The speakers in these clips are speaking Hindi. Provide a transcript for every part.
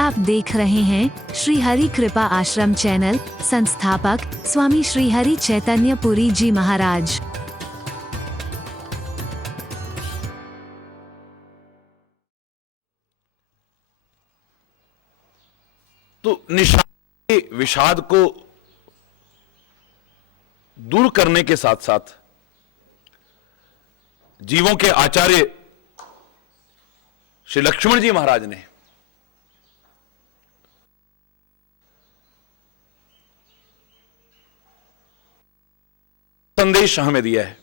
आप देख रहे हैं श्री हरि कृपा आश्रम चैनल। संस्थापक स्वामी श्री हरि चैतन्य पुरी जी महाराज। तो निषाद विषाद को दूर करने के साथ साथ जीवों के आचार्य श्री लक्ष्मण जी महाराज ने संदेश हमें दिया है।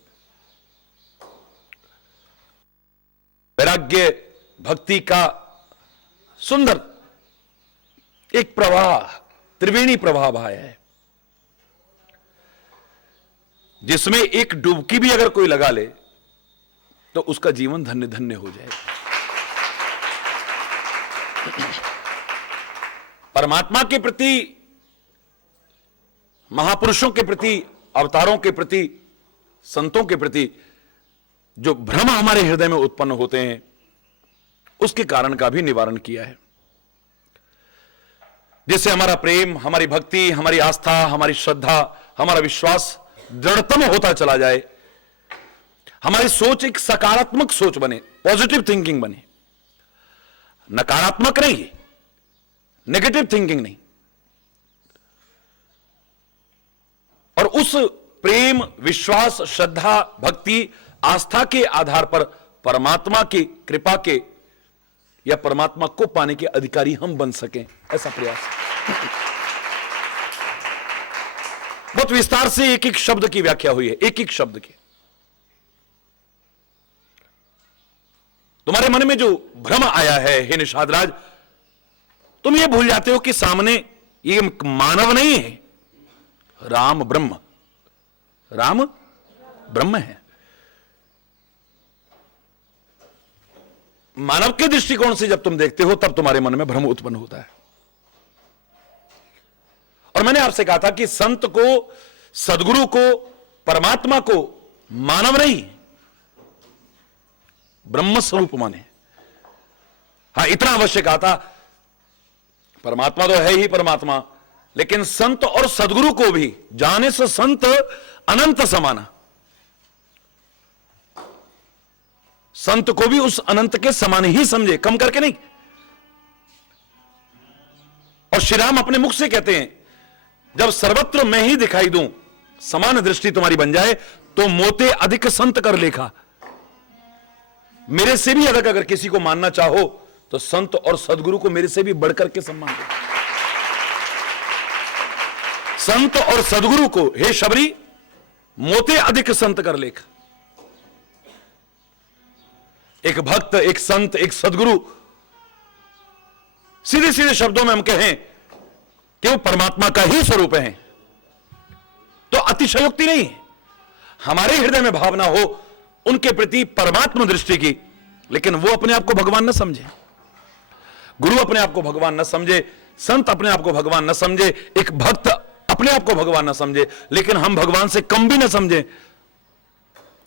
वैराग्य भक्ति का सुंदर एक प्रवाह, त्रिवेणी प्रवाह बहाया है, जिसमें एक डुबकी भी अगर कोई लगा ले तो उसका जीवन धन्य धन्य हो जाए। परमात्मा के प्रति, महापुरुषों के प्रति, अवतारों के प्रति, संतों के प्रति जो भ्रम हमारे हृदय में उत्पन्न होते हैं, उसके कारण का भी निवारण किया है, जिससे हमारा प्रेम, हमारी भक्ति, हमारी आस्था, हमारी श्रद्धा, हमारा विश्वास दृढ़तम होता चला जाए। हमारी सोच एक सकारात्मक सोच बने, पॉजिटिव थिंकिंग बने, नकारात्मक नहीं, नेगेटिव थिंकिंग नहीं। और उस प्रेम, विश्वास, श्रद्धा, भक्ति, आस्था के आधार पर परमात्मा की कृपा के या परमात्मा को पाने के अधिकारी हम बन सकें, ऐसा प्रयास। बहुत विस्तार से एक एक शब्द की व्याख्या हुई है, एक एक शब्द की। तुम्हारे मन में जो भ्रम आया है हे निषाद राज, तुम ये भूल जाते हो कि सामने ये मानव नहीं है, राम ब्रह्म, राम ब्रह्म है। मानव के दृष्टिकोण से जब तुम देखते हो तब तुम्हारे मन में भ्रम उत्पन्न होता है। और मैंने आपसे कहा था कि संत को, सदगुरु को, परमात्मा को मानव नहीं, ब्रह्म स्वरूप माने। हां, इतना अवश्य कहा था, परमात्मा तो है ही परमात्मा, लेकिन संत और सदगुरु को भी जाने से संत अनंत समाना, संत को भी उस अनंत के समान ही समझे, कम करके नहीं। और श्री राम अपने मुख से कहते हैं, जब सर्वत्र मैं ही दिखाई दूं, समान दृष्टि तुम्हारी बन जाए, तो मोते अधिक संत कर लेखा। मेरे से भी अधिक अगर किसी को मानना चाहो तो संत और सदगुरु को मेरे से भी बढ़कर के सम्मान दो। संत और सदगुरु को हे शबरी मोते अधिक संत कर लेखा। एक भक्त, एक संत, एक सदगुरु, सीधे सीधे शब्दों में हम कहें कि वो परमात्मा का ही स्वरूप है, तो अतिशयोक्ति नहीं है। हमारे हृदय में भावना हो उनके प्रति परमात्मा दृष्टि की, लेकिन वो अपने आप को भगवान न समझे, गुरु अपने आप को भगवान न समझे, संत अपने आप को भगवान न समझे, एक भक्त अपने आप को भगवान न समझे, लेकिन हम भगवान से कम भी न समझे।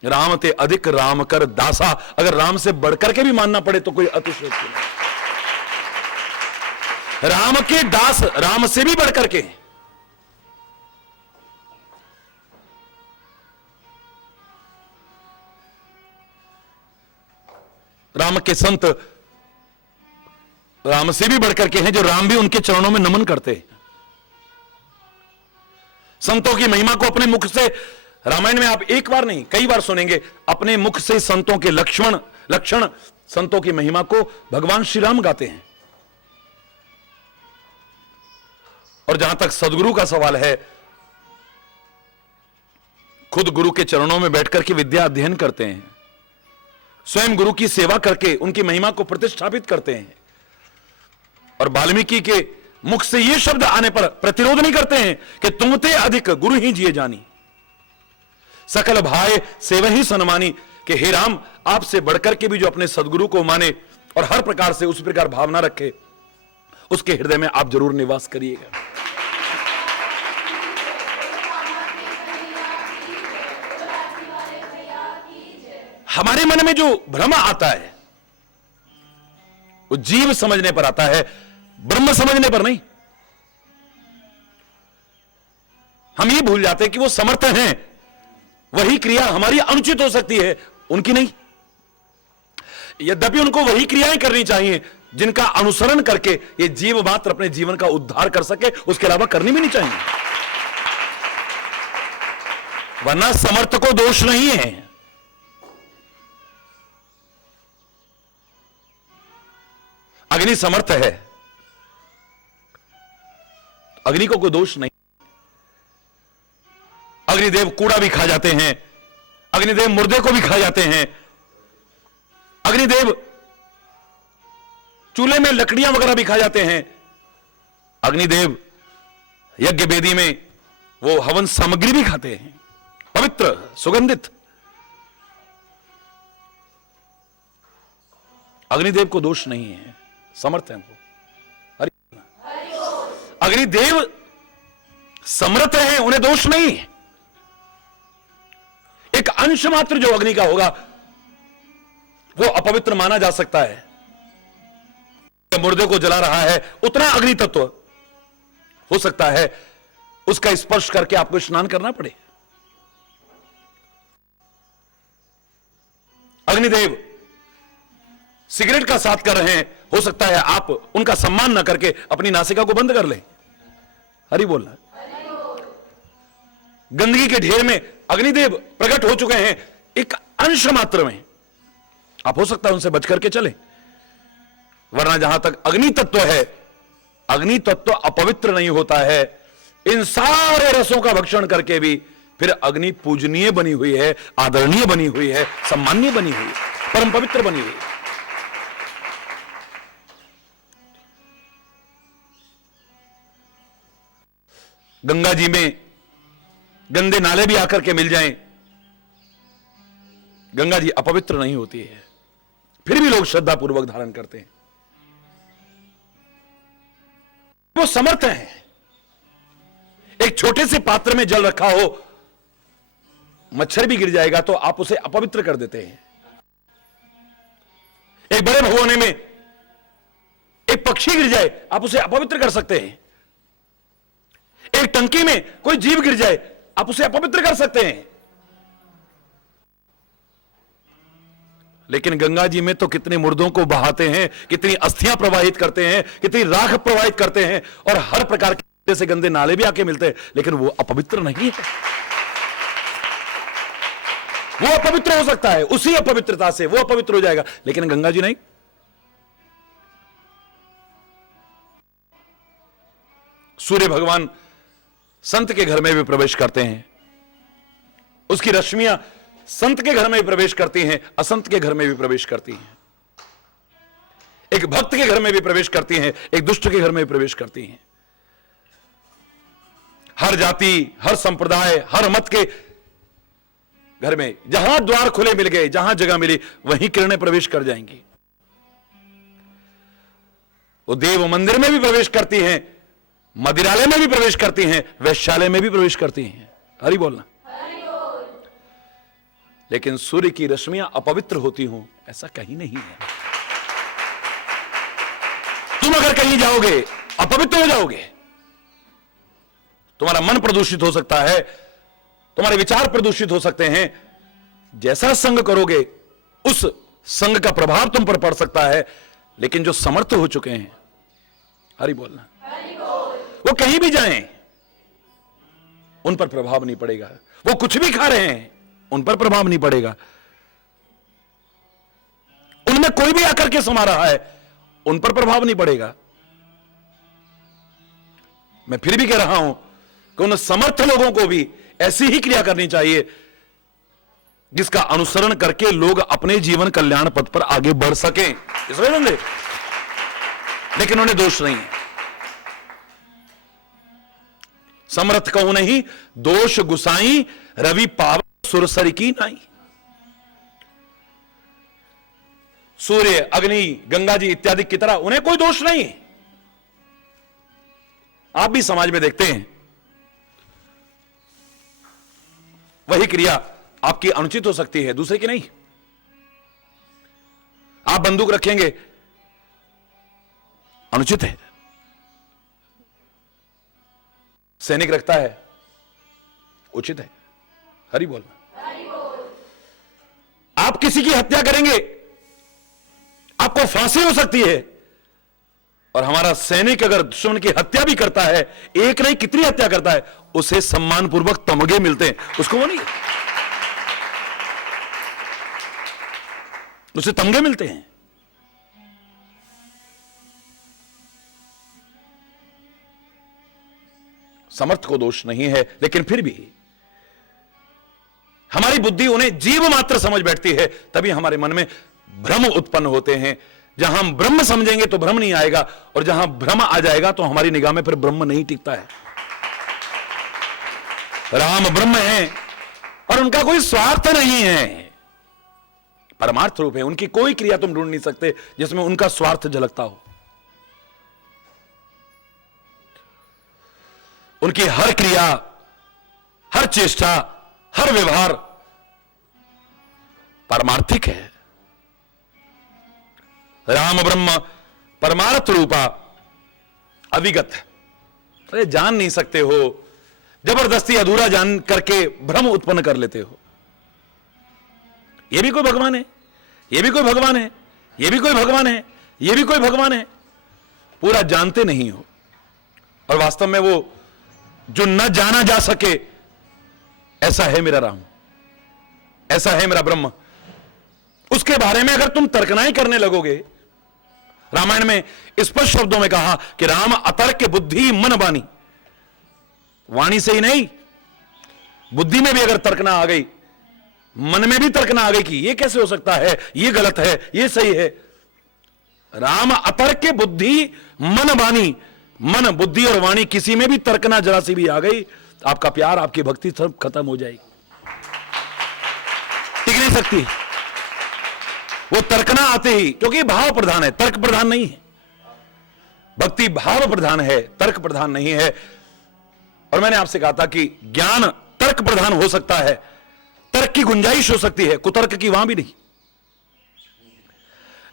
राम ते अधिक राम कर दासा, अगर राम से बढ़कर के भी मानना पड़े तो कोई अतिशयोक्ति नहीं। राम के दास, राम से भी बढ़कर के। राम के संत राम से भी बढ़कर के हैं, जो राम भी उनके चरणों में नमन करते हैं। संतों की महिमा को अपने मुख से, रामायण में आप एक बार नहीं कई बार सुनेंगे, अपने मुख से संतों के लक्षण, संतों की महिमा को भगवान श्री राम गाते हैं। और जहां तक सदगुरु का सवाल है, खुद गुरु के चरणों में बैठकर के विद्या अध्ययन करते हैं, स्वयं गुरु की सेवा करके उनकी महिमा को प्रतिष्ठापित करते हैं, और वाल्मीकि के मुख से ये शब्द आने पर प्रतिरोध नहीं करते हैं कि तुमते अधिक गुरु ही जिए जानी, सकल भाई सेवही सनमानी, कि हे राम आपसे बढ़कर के भी जो अपने सदगुरु को माने और हर प्रकार से उस प्रकार भावना रखे, उसके हृदय में आप जरूर निवास करिएगा। हमारे मन में जो भ्रम आता है वो जीव समझने पर आता है, ब्रह्म समझने पर नहीं। हम ये भूल जाते हैं कि वो समर्थ हैं, वही क्रिया हमारी अनुचित हो सकती है, उनकी नहीं। यद्यपि उनको वही क्रियाएं करनी चाहिए जिनका अनुसरण करके ये जीव मात्र अपने जीवन का उद्धार कर सके, उसके अलावा करनी भी नहीं चाहिए। वरना समर्थ को दोष नहीं है। अग्नि समर्थ है, अग्नि को कोई दोष नहीं। अग्निदेव कूड़ा भी खा जाते हैं, अग्निदेव मुर्दे को भी खा जाते हैं, अग्निदेव चूल्हे में लकड़ियां वगैरह भी खा जाते हैं, अग्निदेव यज्ञ वेदी में वो हवन सामग्री भी खाते हैं, पवित्र सुगंधित। अग्निदेव को दोष नहीं है, समर्थ है वो। अग्निदेव समर्थ है, उन्हें दोष नहीं। एक अंश मात्र जो अग्नि का होगा वो अपवित्र माना जा सकता है। मुर्दे को जला रहा है, उतना अग्नि तत्व हो सकता है उसका स्पर्श करके आपको स्नान करना पड़े। अग्निदेव सिगरेट का साथ कर रहे हैं, हो सकता है आप उनका सम्मान न करके अपनी नासिका को बंद कर लें। हरि बोलना। गंदगी के ढेर में अग्निदेव प्रकट हो चुके हैं, एक अंश मात्र में आप हो सकता है उनसे बच करके चले। वरना जहां तक अग्नि तत्व है, अग्नि तत्व अपवित्र नहीं होता है। इन सारे रसों का भक्षण करके भी फिर अग्नि पूजनीय बनी हुई है, आदरणीय बनी हुई है, सम्माननीय बनी हुई है, परम पवित्र बनी हुई है। गंगा जी में गंदे नाले भी आकर के मिल जाएं, गंगा जी अपवित्र नहीं होती है, फिर भी लोग श्रद्धा पूर्वक धारण करते हैं। वो समर्थ हैं। एक छोटे से पात्र में जल रखा हो, मच्छर भी गिर जाएगा तो आप उसे अपवित्र कर देते हैं। एक बड़े भगोने में एक पक्षी गिर जाए, आप उसे अपवित्र कर सकते हैं। एक टंकी में कोई जीव गिर जाए, आप उसे अपवित्र कर सकते हैं। लेकिन गंगा जी में तो कितने मुर्दों को बहाते हैं, कितनी अस्थियां प्रवाहित करते हैं, कितनी राख प्रवाहित करते हैं, और हर प्रकार के से गंदे नाले भी आके मिलते हैं, लेकिन वो अपवित्र नहीं है। वो अपवित्र हो सकता है, उसी अपवित्रता से वो अपवित्र हो जाएगा, लेकिन गंगा जी नहीं। सूर्य भगवान संत के घर में भी प्रवेश करते हैं, उसकी रश्मियां संत के घर में भी प्रवेश करती हैं, असंत के घर में भी प्रवेश करती हैं। एक भक्त के घर में भी प्रवेश करती हैं, एक दुष्ट के घर में भी प्रवेश करती हैं। हर जाति, हर संप्रदाय, हर मत के घर में जहां द्वार खुले मिल गए, जहां जगह मिली, वहीं किरणें प्रवेश कर जाएंगी। वो देव मंदिर में भी प्रवेश करती हैं, मदिरालय में भी प्रवेश करती हैं, वैश्यालय में भी प्रवेश करती हैं। हरि बोलना। लेकिन सूर्य की रश्मियां अपवित्र होती हों, ऐसा कहीं नहीं है। तुम अगर कहीं जाओगे अपवित्र हो जाओगे। तुम्हारा मन प्रदूषित हो सकता है, तुम्हारे विचार प्रदूषित हो सकते हैं। जैसा संग करोगे उस संग का प्रभाव तुम पर पड़ सकता है। लेकिन जो समर्थ हो चुके हैं, हरि बोलना, वो कहीं भी जाएं, उन पर प्रभाव नहीं पड़ेगा। वो कुछ भी खा रहे हैं, उन पर प्रभाव नहीं पड़ेगा। उनमें कोई भी आकर के समा रहा है, उन पर प्रभाव नहीं पड़ेगा। मैं फिर भी कह रहा हूं कि उन समर्थ लोगों को भी ऐसी ही क्रिया करनी चाहिए जिसका अनुसरण करके लोग अपने जीवन कल्याण पथ पर आगे बढ़ सकें। लेकिन उन्हें दोष नहीं है। समर्थ कहूं नहीं, दोष गुसाई रवि पावन सुरसरी की नाई। सूर्य, अग्नि, गंगा जी इत्यादि की तरह उन्हें कोई दोष नहीं है। आप भी समाज में देखते हैं, वही क्रिया आपकी अनुचित हो सकती है, दूसरे की नहीं। आप बंदूक रखेंगे, अनुचित है, सैनिक रखता है, उचित है। हरि बोल। आप किसी की हत्या करेंगे, आपको फांसी हो सकती है, और हमारा सैनिक अगर दुश्मन की हत्या भी करता है, एक नहीं कितनी हत्या करता है, उसे सम्मानपूर्वक तमगे मिलते हैं, उसको वो नहीं, उसे तमगे मिलते हैं। समर्थ को दोष नहीं है, लेकिन फिर भी हमारी बुद्धि उन्हें जीव मात्र समझ बैठती है, तभी हमारे मन में भ्रम उत्पन्न होते हैं। जहां हम ब्रह्म समझेंगे तो भ्रम नहीं आएगा, और जहां भ्रम आ जाएगा तो हमारी निगाह में फिर ब्रह्म नहीं टिकता है। राम ब्रह्म है और उनका कोई स्वार्थ नहीं है, परमार्थ रूप है। उनकी कोई क्रिया तुम ढूंढ नहीं सकते जिसमें उनका स्वार्थ झलकता हो। उनकी हर क्रिया, हर चेष्टा, हर व्यवहार परमार्थिक है। राम ब्रह्म परमार्थ रूपा अविगत। अरे जान नहीं सकते हो, जबरदस्ती अधूरा जान करके भ्रम उत्पन्न कर लेते हो। ये भी कोई भगवान है, ये भी कोई भगवान है, ये भी कोई भगवान है, ये भी कोई भगवान है, पूरा जानते नहीं हो। और वास्तव में वो जो न जाना जा सके, ऐसा है मेरा राम, ऐसा है मेरा ब्रह्म। उसके बारे में अगर तुम तर्कनाएं करने लगोगे, रामायण में स्पष्ट शब्दों में कहा कि राम अतर्क बुद्धि मन वाणी। वाणी से ही नहीं, बुद्धि में भी अगर तर्कना आ गई, मन में भी तर्कना आ गई कि ये कैसे हो सकता है, ये गलत है, ये सही है। राम अतर्क बुद्धि मन वाणी। मन, बुद्धि और वाणी, किसी में भी तर्कना जरा सी भी आ गई, आपका प्यार, आपकी भक्ति सब खत्म हो जाएगी, टिक नहीं सकती। वो तर्कना आते ही, क्योंकि भाव प्रधान है, तर्क प्रधान नहीं है। भक्ति भाव प्रधान है, तर्क प्रधान नहीं है। और मैंने आपसे कहा था कि ज्ञान तर्क प्रधान हो सकता है, तर्क की गुंजाइश हो सकती है, कुतर्क की वहां भी नहीं।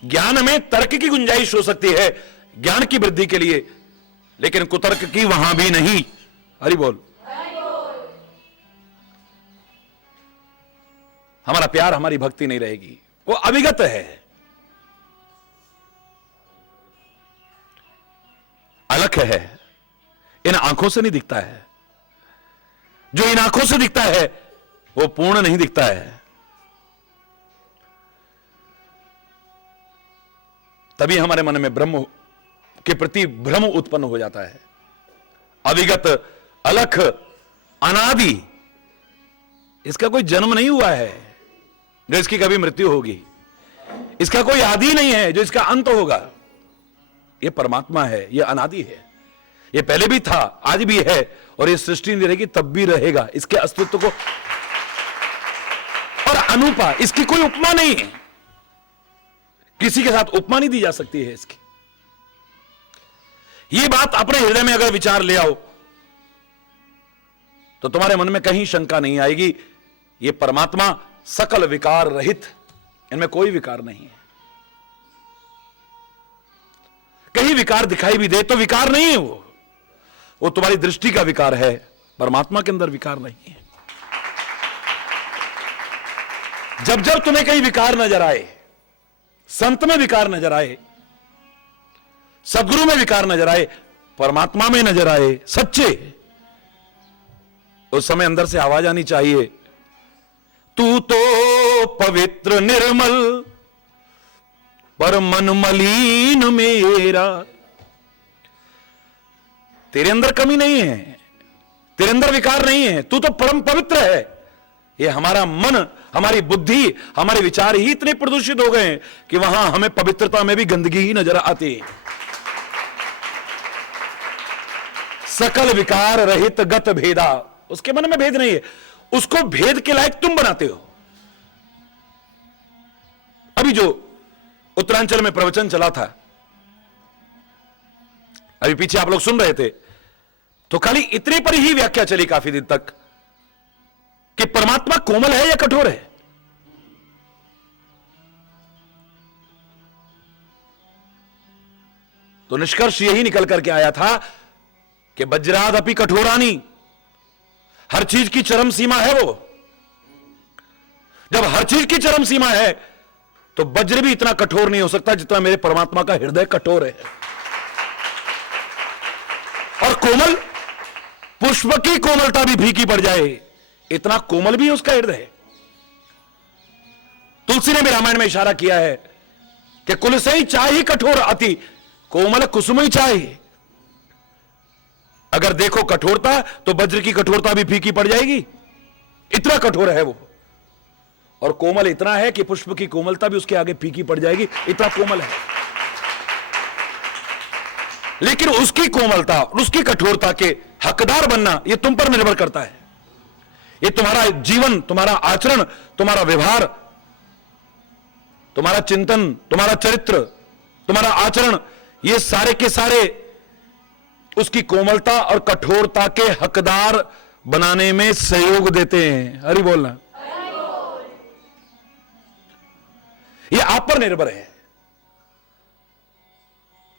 ज्ञान में तर्क की गुंजाइश हो सकती है ज्ञान की वृद्धि के लिए, लेकिन कुतर्क की वहां भी नहीं। हरि बोल। हमारा प्यार, हमारी भक्ति नहीं रहेगी, वो अविगत है, अलग है, इन आंखों से नहीं दिखता है। जो इन आंखों से दिखता है वो पूर्ण नहीं दिखता है। तभी हमारे मन में ब्रह्म के प्रति भ्रम उत्पन्न हो जाता है। अविगत, अलख, अनादि, इसका कोई जन्म नहीं हुआ है जो इसकी कभी मृत्यु होगी। इसका कोई आदि नहीं है जो इसका अंत होगा। यह परमात्मा है, यह अनादि है, यह पहले भी था, आज भी है, और यह सृष्टि नहीं रहेगी तब भी रहेगा। इसके अस्तित्व को और अनुपा, इसकी कोई उपमा नहीं है, किसी के साथ उपमा नहीं दी जा सकती है इसकी। यह बात अपने हृदय में अगर विचार ले आओ तो तुम्हारे मन में कहीं शंका नहीं आएगी। यह परमात्मा सकल विकार रहित, इनमें कोई विकार नहीं है। कहीं विकार दिखाई भी दे तो विकार नहीं है, वो तुम्हारी दृष्टि का विकार है, परमात्मा के अंदर विकार नहीं है। जब जब तुम्हें कहीं विकार नजर आए, संत में विकार नजर आए, सदगुरु में विकार नजर आए, परमात्मा में नजर आए सच्चे, उस समय अंदर से आवाज आनी चाहिए, तू तो पवित्र निर्मल पर मन मलिन मेरा। तेरे अंदर कमी नहीं है, तेरे अंदर विकार नहीं है, तू तो परम पवित्र है। ये हमारा मन, हमारी बुद्धि, हमारे विचार ही इतने प्रदूषित हो गए कि वहां हमें पवित्रता में भी गंदगी ही नजर आती है। सकल विकार रहित गत भेदा, उसके मन में भेद नहीं है, उसको भेद के लायक तुम बनाते हो। अभी जो उत्तरांचल में प्रवचन चला था, अभी पीछे आप लोग सुन रहे थे, तो खाली इतने पर ही व्याख्या चली काफी दिन तक कि परमात्मा कोमल है या कठोर है। तो निष्कर्ष यही निकल करके आया था कि वज्राद अपि कठोरानी, हर चीज की चरम सीमा है वो। जब हर चीज की चरम सीमा है तो वज्र भी इतना कठोर नहीं हो सकता जितना मेरे परमात्मा का हृदय कठोर है। और कोमल, पुष्प की कोमलता भी फीकी पड़ जाए, इतना कोमल भी उसका हृदय है। तुलसी ने भी रामायण में इशारा किया है कि कुल से ही चाही कठोर अति, कोमल कुसुम ही चाहिए। अगर देखो कठोरता तो वज्र की कठोरता भी फीकी पड़ जाएगी, इतना कठोर है वो। और कोमल इतना है कि पुष्प की कोमलता भी उसके आगे फीकी पड़ जाएगी, इतना कोमल है। लेकिन उसकी कोमलता, उसकी कठोरता के हकदार बनना यह तुम पर निर्भर करता है। यह तुम्हारा जीवन, तुम्हारा आचरण, तुम्हारा व्यवहार, तुम्हारा चिंतन, तुम्हारा चरित्र, तुम्हारा आचरण, ये सारे के सारे उसकी कोमलता और कठोरता के हकदार बनाने में सहयोग देते हैं। हरि बोलना। ये आप पर निर्भर है।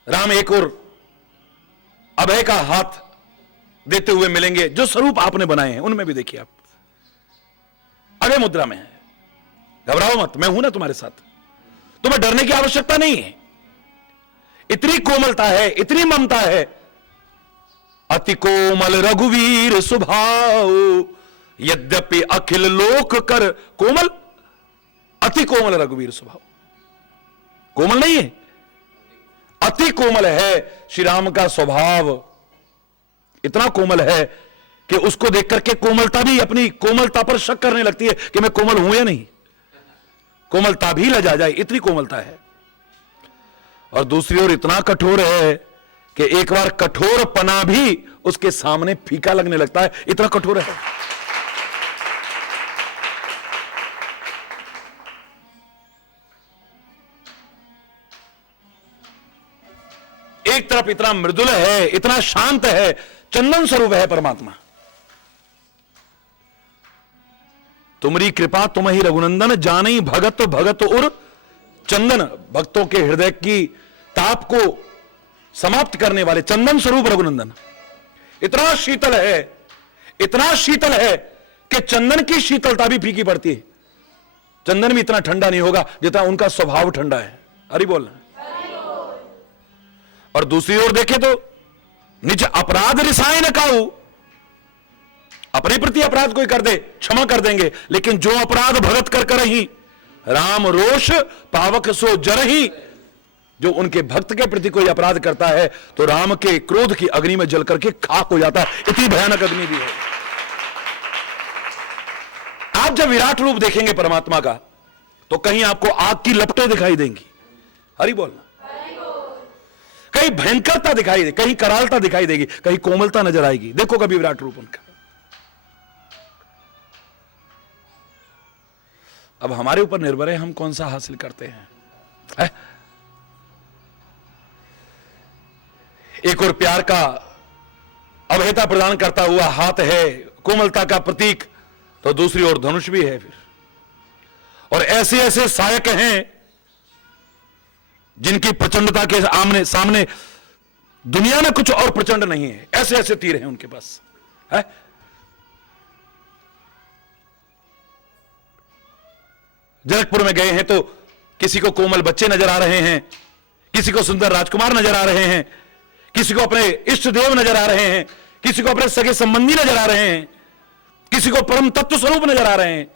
राम एक और अभय का हाथ देते हुए मिलेंगे, जो स्वरूप आपने बनाए हैं उनमें भी देखिए आप अभय मुद्रा में है। घबराओ मत, मैं हूं ना तुम्हारे साथ, तुम्हें डरने की आवश्यकता नहीं है। इतनी कोमलता है, इतनी ममता है। अति कोमल रघुवीर स्वभाव, यद्यपि अखिल लोक कर कोमल। अति कोमल रघुवीर स्वभाव, कोमल नहीं है, अति कोमल है श्री राम का स्वभाव। इतना कोमल है कि उसको देख करके कोमलता भी अपनी कोमलता पर शक करने लगती है कि मैं कोमल हूं या नहीं। कोमलता भी लजा जाए, इतनी कोमलता है। और दूसरी ओर इतना कठोर है कि एक बार कठोर पना भी उसके सामने फीका लगने लगता है, इतना कठोर है। एक तरफ इतना मृदुल है, इतना शांत है, चंदन स्वरूप है परमात्मा। तुम्हारी कृपा तुम ही रघुनंदन, जानी भगत भगत उर चंदन। भक्तों के हृदय की ताप को समाप्त करने वाले चंदन स्वरूप रघुनंदन। इतना शीतल है, इतना शीतल है कि चंदन की शीतलता भी फीकी पड़ती है। चंदन भी इतना ठंडा नहीं होगा जितना उनका स्वभाव ठंडा है। हरि बोल। और दूसरी ओर देखे तो निज अपराध रिसाए न काऊ, अपने प्रति अपराध कोई कर दे क्षमा कर देंगे, लेकिन जो अपराध भगत कर कर ही राम रोष पावक सो जरही। जो उनके भक्त के प्रति कोई अपराध करता है तो राम के क्रोध की अग्नि में जल करके खाक हो जाता है, इतनी भयानक अग्नि भी है। आप जब विराट रूप देखेंगे परमात्मा का तो कहीं आपको आग की लपटें दिखाई देंगी। हरि बोलना। कहीं भयंकरता दिखाई दे, कहीं करालता दिखाई देगी, कहीं कोमलता नजर आएगी। देखो कभी विराट रूप उनका। अब हमारे ऊपर निर्भर है हम कौन सा हासिल करते हैं, है? एक और प्यार का अभयता प्रदान करता हुआ हाथ है, कोमलता का प्रतीक, तो दूसरी ओर धनुष भी है फिर। और ऐसे ऐसे सहायक हैं जिनकी प्रचंडता के आमने सामने दुनिया में कुछ और प्रचंड नहीं है। ऐसे ऐसे तीर हैं उनके पास, है? जनकपुर में गए हैं तो किसी को कोमल बच्चे नजर आ रहे हैं, किसी को सुंदर राजकुमार नजर आ रहे हैं, किसी को अपने इष्ट देव नजर आ रहे हैं, किसी को अपने सगे संबंधी नजर आ रहे हैं, किसी को परम तत्व स्वरूप नजर आ रहे हैं।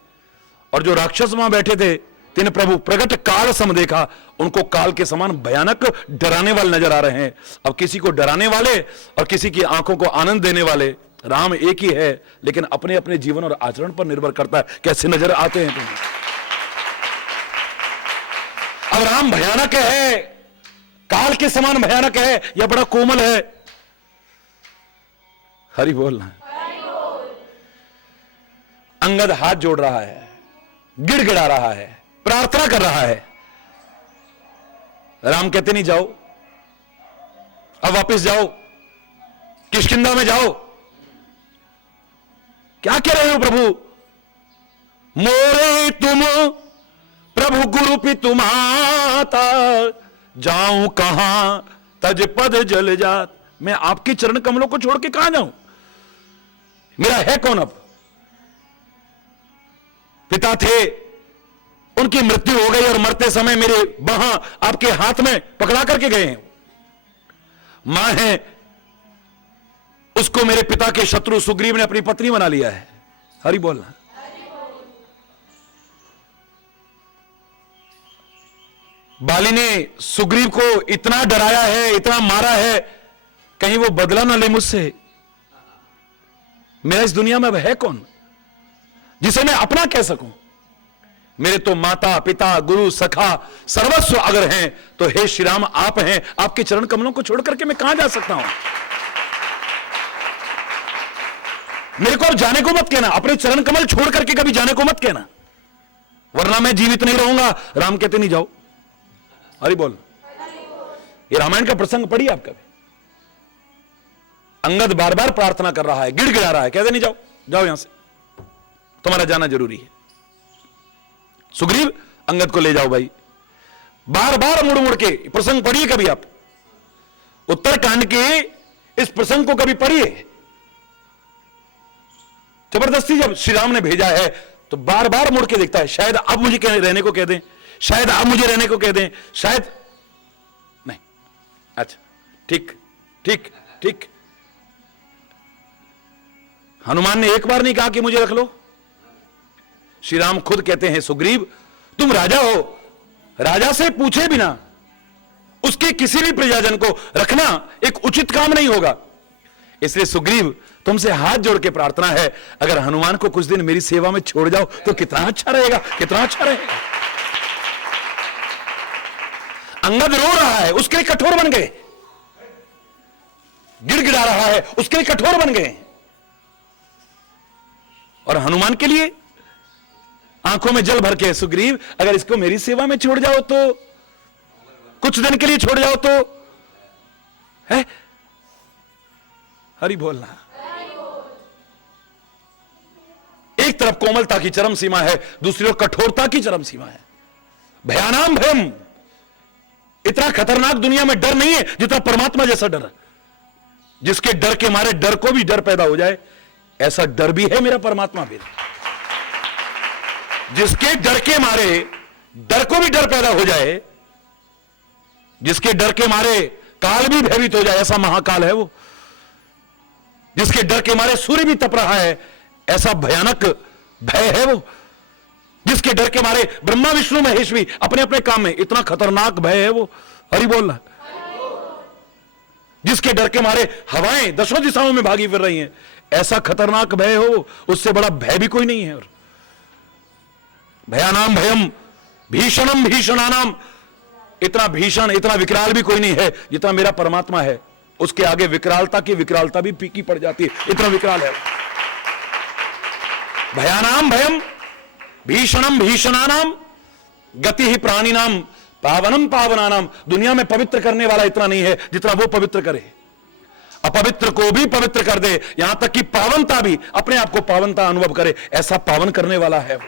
और जो राक्षस वहां बैठे थे, तीन प्रभु प्रगट काल सम देखा, उनको काल के समान भयानक डराने वाले नजर आ रहे हैं। अब किसी को डराने वाले और किसी की आंखों को आनंद देने वाले राम एक ही है, लेकिन अपने अपने जीवन और आचरण पर निर्भर करता है कैसे नजर आते हैं तुम्हें। अब राम भयानक है, काल के समान भयानक है या बड़ा कोमल है? हरि बोलना। अंगद हाथ जोड़ रहा है, गिड़गिड़ा रहा है, प्रार्थना कर रहा है। राम कहते नहीं जाओ, अब वापस जाओ, किष्किंधा में जाओ। क्या कह रहे हो प्रभु? मोरे तुम प्रभु गुरु पितु माता, जाऊं कहां तज पद जल जात। मैं आपके चरण कमलों को छोड़ के कहां जाऊं? मेरा है कौन अब? पिता थे, उनकी मृत्यु हो गई और मरते समय मेरे बाह आपके हाथ में पकड़ा करके गए हैं। मां है, उसको मेरे पिता के शत्रु सुग्रीव ने अपनी पत्नी बना लिया है। हरि बोलना। बाली ने सुग्रीव को इतना डराया है, इतना मारा है, कहीं वो बदला ना ले मुझसे। मेरा इस दुनिया में अब है कौन जिसे मैं अपना कह सकूं? मेरे तो माता पिता गुरु सखा सर्वस्व अगर हैं तो हे श्री राम आप हैं। आपके चरण कमलों को छोड़ करके मैं कहां जा सकता हूं? मेरे को अब जाने को मत कहना, अपने चरण कमल छोड़ करके कभी जाने को मत कहना, वरना मैं जीवित नहीं रहूंगा। राम कहते नहीं जाओ। हरि बोल। ये रामायण का प्रसंग पढ़िए आप कभी। अंगद बार बार प्रार्थना कर रहा है, गिड़गिड़ा रहा है, कहते नहीं जाओ, जाओ यहां से, तुम्हारा जाना जरूरी है। सुग्रीव अंगद को ले जाओ भाई। बार बार मुड़ मुड़ के प्रसंग पढ़िए कभी आप, उत्तरकांड के इस प्रसंग को कभी पढ़िए। जबरदस्ती जब श्री राम ने भेजा है तो बार बार मुड़ के देखता है, शायद अब मुझे रहने को कह दें, शायद अब मुझे रहने को कह दें, शायद नहीं। अच्छा ठीक ठीक ठीक। हनुमान ने एक बार नहीं कहा कि मुझे रख लो। श्री राम खुद कहते हैं सुग्रीव तुम राजा हो, राजा से पूछे बिना उसके किसी भी प्रजाजन को रखना एक उचित काम नहीं होगा। इसलिए सुग्रीव तुमसे हाथ जोड़ के प्रार्थना है, अगर हनुमान को कुछ दिन मेरी सेवा में छोड़ जाओ तो कितना अच्छा रहेगा, कितना अच्छा रहेगा। अंगद रो रहा है, उसके लिए कठोर बन गए, गिड़गिड़ा रहा है, उसके लिए कठोर बन गए, और हनुमान के लिए आंखों में जल भर के सुग्रीव अगर इसको मेरी सेवा में छोड़ जाओ तो, कुछ दिन के लिए छोड़ जाओ तो है। हरि बोलना। एक तरफ कोमलता की चरम सीमा है, दूसरी ओर कठोरता की चरम सीमा है। भयानाम भयम, इतना खतरनाक दुनिया में डर नहीं है जितना परमात्मा जैसा डर। जिसके डर के मारे डर को भी डर पैदा हो जाए, ऐसा डर भी है मेरा परमात्मा भी। जिसके डर के मारे डर को भी डर पैदा हो जाए, जिसके डर के मारे काल भी भयभीत हो जाए, ऐसा महाकाल है वो। जिसके डर के मारे सूर्य भी तप रहा है, ऐसा भयानक भय है वो। जिसके डर के मारे ब्रह्मा विष्णु महेश भी अपने अपने काम में, इतना खतरनाक भय है वो। हरि बोलना। जिसके डर के मारे हवाएं दशों दिशाओं में भागी फिर रही हैं, ऐसा खतरनाक भय हो, उससे बड़ा भय भी कोई नहीं है। और भयानाम भयम भीषणम भीषणानाम, इतना भीषण इतना विकराल भी कोई नहीं है जितना मेरा परमात्मा है। उसके आगे विकरालता की विकरालता भी फीकी पड़ जाती है, इतना विकराल है। भयानाम भयम भीषणम भीषणानाम गति ही प्राणिनाम पावनम पावनानाम। दुनिया में पवित्र करने वाला इतना नहीं है जितना वो पवित्र करे, अपवित्र को भी पवित्र कर दे, यहां तक कि पावनता भी, अपने आप को पावनता अनुभव करे, ऐसा पावन करने वाला है वो।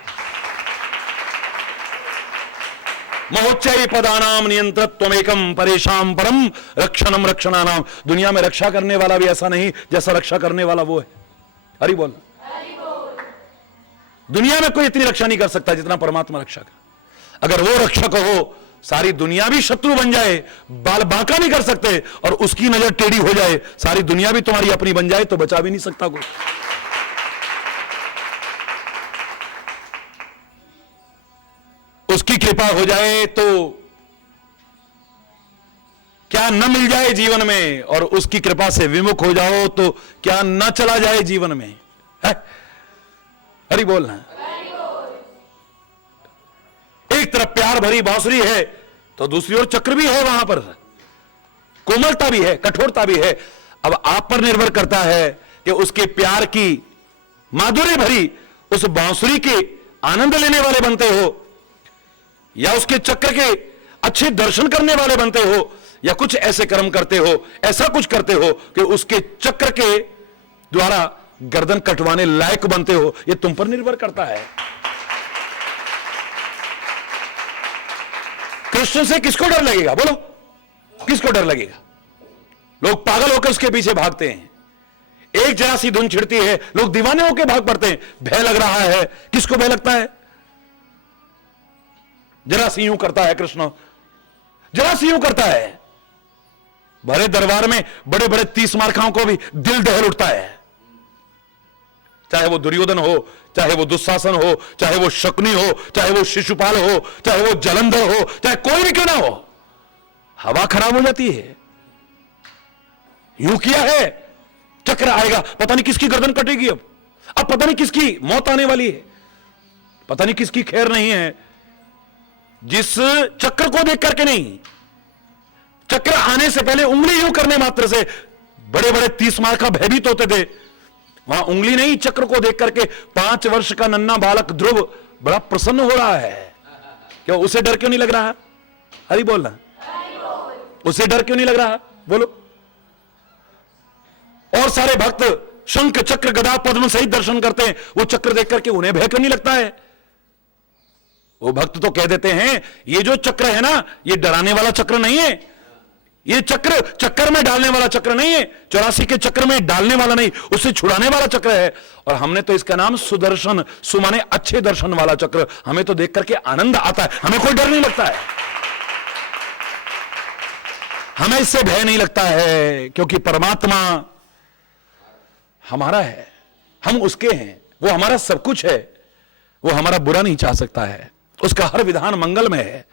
महोच्चय पदानाम नियंत्रत्वमेकम परेशान परम रक्षणम रक्षणानाम। दुनिया में रक्षा करने वाला भी ऐसा नहीं जैसा रक्षा करने वाला वो है। हरि बोल। दुनिया में कोई इतनी रक्षा नहीं कर सकता जितना परमात्मा रक्षा कर। अगर वो रक्षक हो, सारी दुनिया भी शत्रु बन जाए, बाल बांका नहीं कर सकते, और उसकी नजर टेढ़ी हो जाए, सारी दुनिया भी तुम्हारी अपनी बन जाए, तो बचा भी नहीं सकता कोई। उसकी कृपा हो जाए तो क्या न मिल जाए जीवन में, और उसकी कृपा से विमुख हो जाओ तो क्या न चला जाए जीवन में है? हरि बोलना। एक तरफ प्यार भरी बांसुरी है तो दूसरी ओर चक्र भी है, वहां पर कोमलता भी है, कठोरता भी है। अब आप पर निर्भर करता है कि उसके प्यार की माधुर्य भरी उस बांसुरी के आनंद लेने वाले बनते हो, या उसके चक्र के अच्छे दर्शन करने वाले बनते हो, या कुछ ऐसे कर्म करते हो, ऐसा कुछ करते हो कि उसके चक्र के द्वारा गर्दन कटवाने लायक बनते हो। यह तुम पर निर्भर करता है। कृष्ण से किसको डर लगेगा? बोलो, किसको डर लगेगा? लोग पागल होकर उसके पीछे भागते हैं। एक जरा सी धुन छिड़ती है, लोग दीवाने होकर भाग पड़ते हैं। भय लग रहा है, किसको भय लगता है? जरा सी यूं करता है कृष्ण, जरा सी यूं करता है, भरे दरबार में बड़े बड़े 30 मार्काओं को भी दिल दहल उठता है। चाहे वो दुर्योधन हो, चाहे वो दुशासन हो, चाहे वो शकुनी हो, चाहे वो शिशुपाल हो, चाहे वो जलंधर हो, चाहे कोई भी क्यों ना हो, हवा खराब हो जाती है। यूं किया है, चक्र आएगा, पता नहीं किसकी गर्दन कटेगी। अब पता नहीं किसकी मौत आने वाली है, पता नहीं किसकी खैर नहीं है। जिस चक्र को देख करके नहीं, चक्र आने से पहले उंगली यूं करने मात्र से बड़े बड़े 30 मार का भयभीत होते थे। वहां उंगली नहीं, चक्र को देख करके 5 वर्ष का नन्हा बालक ध्रुव बड़ा प्रसन्न हो रहा है। क्यों? उसे डर क्यों नहीं लग रहा? हरि बोलना, उसे डर क्यों नहीं लग रहा? बोलो। और सारे भक्त शंख चक्र गदा पद्म सहित दर्शन करते हैं, वो चक्र देख करके उन्हें भय क्यों नहीं लगता है? वो भक्त तो कह देते हैं ये जो चक्र है ना, ये डराने वाला चक्र नहीं है, ये चक्र चक्कर में डालने वाला चक्र नहीं है, 84 के चक्र में डालने वाला नहीं, उससे छुड़ाने वाला चक्र है। और हमने तो इसका नाम सुदर्शन, सुमाने अच्छे दर्शन वाला चक्र, हमें तो देख करके आनंद आता है, हमें कोई डर नहीं लगता है, हमें इससे भय नहीं लगता है, क्योंकि परमात्मा हमारा है, हम उसके हैं, वो हमारा सब कुछ है, वो हमारा बुरा नहीं चाह सकता है, उसका हर विधान मंगलमय है।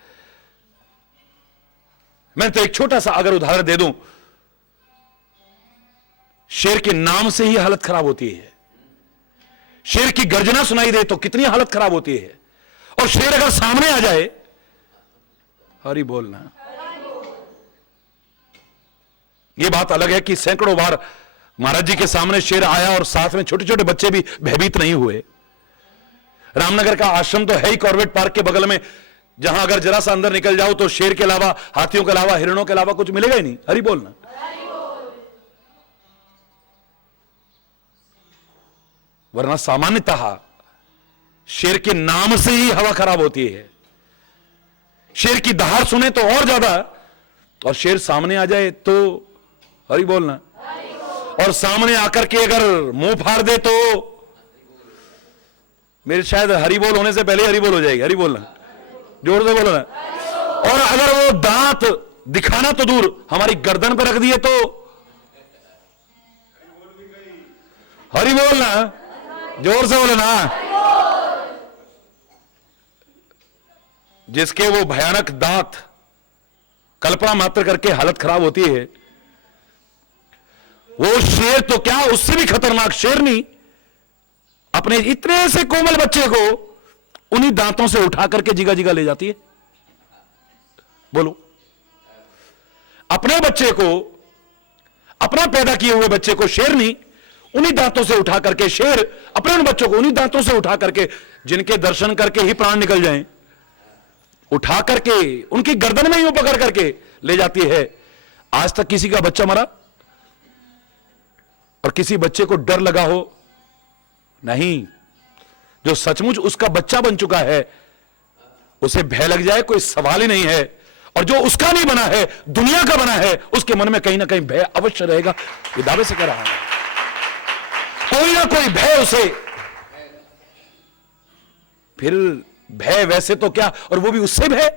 मैं तो एक छोटा सा अगर उदाहरण दे दूं, शेर के नाम से ही हालत खराब होती है। शेर की गर्जना सुनाई दे तो कितनी हालत खराब होती है, और शेर अगर सामने आ जाए, हरि बोलना, यह बात अलग है कि सैकड़ों बार महाराज जी के सामने शेर आया और साथ में छोटे छोटे बच्चे भी भयभीत नहीं हुए। रामनगर का आश्रम तो है ही कॉर्बेट पार्क के बगल में, जहां अगर जरा सा अंदर निकल जाओ तो शेर के अलावा, हाथियों के अलावा, हिरणों के अलावा कुछ मिलेगा ही नहीं। हरि बोलना। वरना सामान्यतः शेर के नाम से ही हवा खराब होती है। शेर की दहाड़ सुने तो और ज्यादा, और शेर सामने आ जाए तो हरि बोलना, और सामने आकर के अगर मुंह फाड़ दे तो मेरे शायद हरि बोल होने से पहले हरि बोल हो जाएगी। हरि बोलना, जोर से बोलो ना। और अगर वो दांत दिखाना तो दूर, हमारी गर्दन पर रख दिए तो हरि बोलना, जोर से बोलो ना। जिसके वो भयानक दांत, कल्पना मात्र करके हालत खराब होती है, वो शेर तो क्या, उससे भी खतरनाक शेरनी अपने इतने से कोमल बच्चे को उन्हीं दांतों से उठा करके जिगा जिगा ले जाती है। बोलो, अपने बच्चे को, अपना पैदा किए हुए बच्चे को शेरनी उन्हीं दांतों से उठा करके, शेर अपने उन बच्चों को उन्हीं दांतों से उठा करके, जिनके दर्शन करके ही प्राण निकल जाएं, उठा करके उनकी गर्दन में यूं पकड़ करके ले जाती है। आज तक किसी का बच्चा मरा और किसी बच्चे को डर लगा हो? नहीं। जो सचमुच उसका बच्चा बन चुका है, उसे भय लग जाए कोई सवाल ही नहीं है। और जो उसका नहीं बना है, दुनिया का बना है, उसके मन में कहीं ना कहीं भय अवश्य रहेगा। ये दावे से कह रहा हूं, कोई ना कोई भय उसे, फिर भय वैसे तो क्या, और वो भी उससे भय,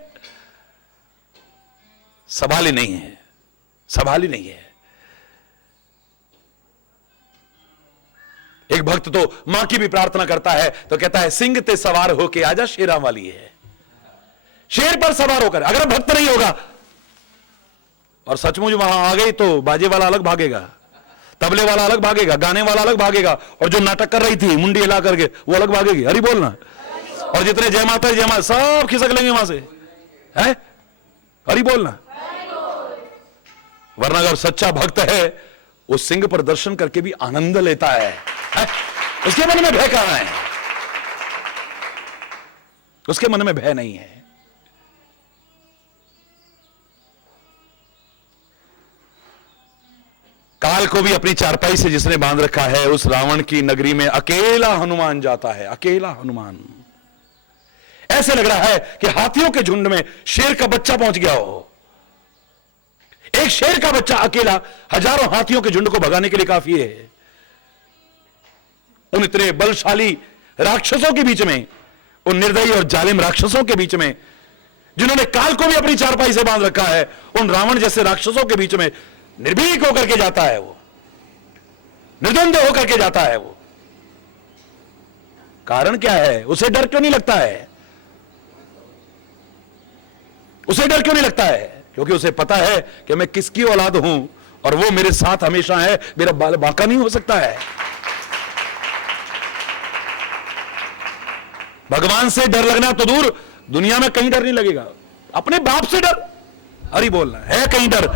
सवाल ही नहीं है, सवाल ही नहीं है। एक भक्त तो मां की भी प्रार्थना करता है, तो कहता है सिंह ते सवार होके आजा शेरा वाली है। शेर पर सवार होकर, अगर भक्त नहीं होगा और सचमुच वहां आ गई तो बाजे वाला अलग भागेगा, तबले वाला अलग भागेगा, गाने वाला अलग भागेगा, और जो नाटक कर रही थी मुंडी हिला करके वो अलग भागेगी। हरि बोलना। और जितने जय माता जय माता सब खिसक लेंगे वहां से, है? हरि बोलना। वरना अगर सच्चा भक्त है, उस सिंह पर दर्शन करके भी आनंद लेता है। उसके मन में भय कहां है? उसके मन में भय नहीं है। काल को भी अपनी चारपाई से जिसने बांध रखा है, उस रावण की नगरी में अकेला हनुमान जाता है, अकेला हनुमान। ऐसे लग रहा है कि हाथियों के झुंड में शेर का बच्चा पहुंच गया हो। एक शेर का बच्चा अकेला हजारों हाथियों के झुंड को भगाने के लिए काफी है। उन इतने बलशाली राक्षसों के बीच में, उन निर्दयी और जालिम राक्षसों के बीच में, जिन्होंने काल को भी अपनी चारपाई से बांध रखा है, उन रावण जैसे राक्षसों के बीच में निर्भीक होकर के जाता है, वो निर्द्वंद होकर के जाता है। वो कारण क्या है? उसे डर क्यों नहीं लगता है? उसे डर क्यों नहीं लगता है? क्योंकि उसे पता है कि मैं किसकी औलाद हूं और वो मेरे साथ हमेशा है, मेरा बाल बांका नहीं हो सकता है। भगवान से डर लगना तो दूर, दुनिया में कहीं डर नहीं लगेगा। अपने बाप से डर, हरि बोलना है, कहीं डर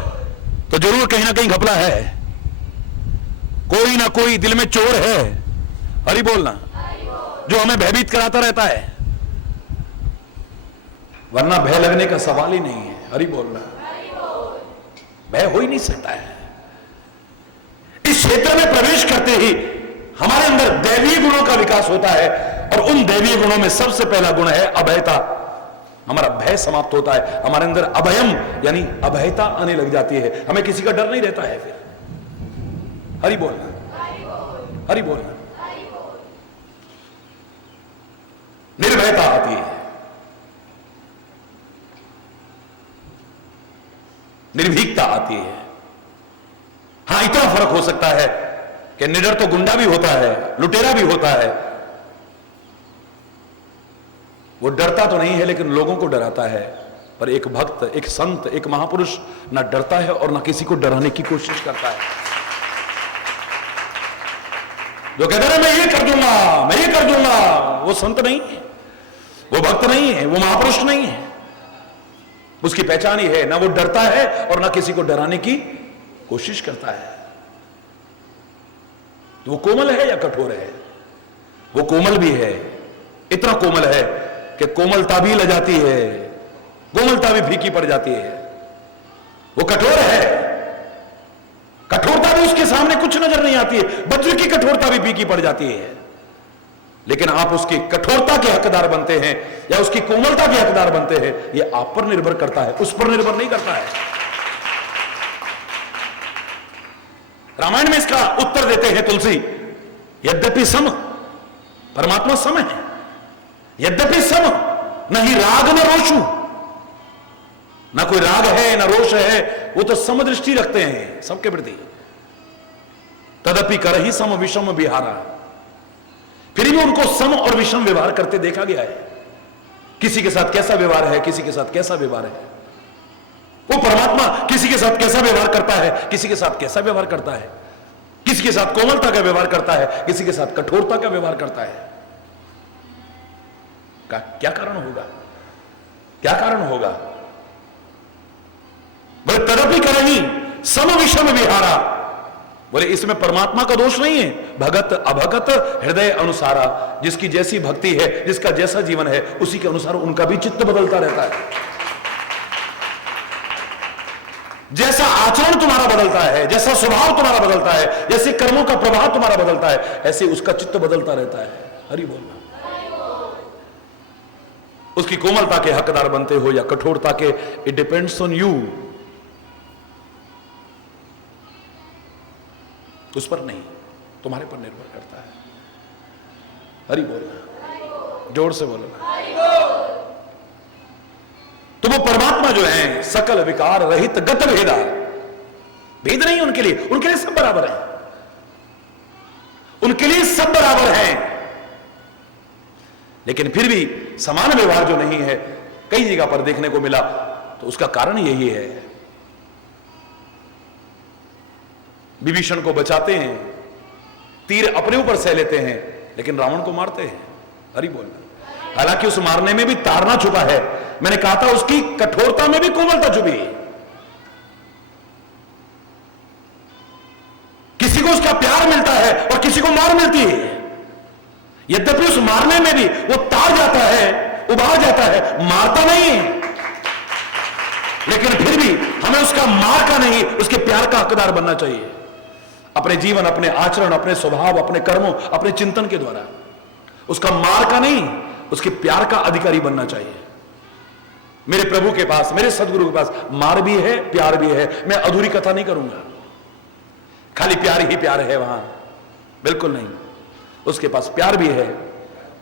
तो जरूर कहीं ना कहीं घपला है, कोई ना कोई दिल में चोर है, हरि बोलना, जो हमें भयभीत कराता रहता है, वरना भय लगने का सवाल ही नहीं है। हरि बोलना, भय हो ही नहीं सकता है। इस क्षेत्र में प्रवेश करते ही हमारे अंदर दैवीय गुणों का विकास होता है, और उन दैवीय गुणों में सबसे पहला गुण है अभयता। हमारा भय समाप्त होता है, हमारे अंदर अभयम यानी अभयता आने लग जाती है, हमें किसी का डर नहीं रहता है। फिर हरि बोलना, हरि बोलना, निर्भयता आती है, निर्भीकता आती है। हां, इतना फर्क हो सकता है कि निडर तो गुंडा भी होता है, लुटेरा भी होता है, वो डरता तो नहीं है लेकिन लोगों को डराता है। पर एक भक्त, एक संत, एक महापुरुष ना डरता है और ना किसी को डराने की कोशिश करता है। जो कहता है मैं ये कर दूंगा, मैं ये कर दूंगा, वो संत नहीं है, वो भक्त नहीं है, वो महापुरुष नहीं है। उसकी पहचान ही है, ना वो डरता है और ना किसी को डराने की कोशिश करता है। तो वो कोमल है या कठोर है? वो कोमल भी है, इतना कोमल है कि कोमलता भी लजाती है, कोमलता भी फीकी पड़ जाती है। वो कठोर है, कठोरता भी उसके सामने कुछ नजर नहीं आती है, वज्र की कठोरता भी फीकी पड़ जाती है। लेकिन आप उसकी कठोरता के हकदार बनते हैं या उसकी कोमलता के हकदार बनते हैं, यह आप पर निर्भर करता है, उस पर निर्भर नहीं करता है। रामायण में इसका उत्तर देते हैं तुलसी, यद्यपि सम, परमात्मा सम है, यद्यपि सम, नहीं राग न रोषु, ना कोई राग है ना रोष है, वो तो समदृष्टि रखते हैं सबके प्रति। तदपि करहि सम विषम विहारा, फिर भी उनको सम और विषम व्यवहार करते देखा गया है। किसी के साथ कैसा व्यवहार है, किसी के साथ कैसा व्यवहार है। वो परमात्मा किसी के साथ कैसा व्यवहार करता है, किसी के साथ कैसा व्यवहार करता है, किसी के साथ कोमलता का व्यवहार करता है, किसी के साथ कठोरता का व्यवहार करता है। क्या कारण होगा? क्या कारण होगा? बोले तदपि करहि सम विषम विहारा, बोले इसमें परमात्मा का दोष नहीं है। भगत अभगत हृदय अनुसारा, जिसकी जैसी भक्ति है, जिसका जैसा जीवन है, उसी के अनुसार उनका भी चित्त बदलता रहता है। जैसा आचरण तुम्हारा बदलता है, जैसा स्वभाव तुम्हारा बदलता है, जैसे कर्मों का प्रभाव तुम्हारा बदलता है, ऐसे उसका चित्त बदलता रहता है। हरि बोलना, उसकी कोमलता के हकदार बनते हो या कठोरता के, इट डिपेंड्स ऑन यू, उस पर नहीं, तुम्हारे पर निर्भर करता है। हरि बोलना, जोर से बोलना। तो वो परमात्मा जो है सकल विकार रहित गत भेदा, भेद नहीं उनके लिए सब बराबर है, उनके लिए सब बराबर है। लेकिन फिर भी समान व्यवहार जो नहीं है, कई जगह पर देखने को मिला, तो उसका कारण यही है। विभीषण को बचाते हैं, तीर अपने ऊपर सह लेते हैं, लेकिन रावण को मारते हैं। हरि बोलना, हालांकि उस मारने में भी ताड़ना छुपा है। मैंने कहा था उसकी कठोरता में भी कोमलता छुपी है। किसी को उसका प्यार मिलता है और किसी को मार मिलती है। यद्यपि उस मारने में भी वो ताड़ जाता है, उबार जाता है, मारता नहीं है, लेकिन फिर भी हमें उसका मार का नहीं, उसके प्यार का हकदार बनना चाहिए। अपने जीवन, अपने आचरण, अपने स्वभाव, अपने कर्मों, अपने चिंतन के द्वारा उसका मार का नहीं, उसके प्यार का अधिकारी बनना चाहिए। मेरे प्रभु के पास, मेरे सदगुरु के पास मार भी है, प्यार भी है। मैं अधूरी कथा नहीं करूंगा, खाली प्यार ही प्यार है वहां, बिल्कुल नहीं। उसके पास प्यार भी है,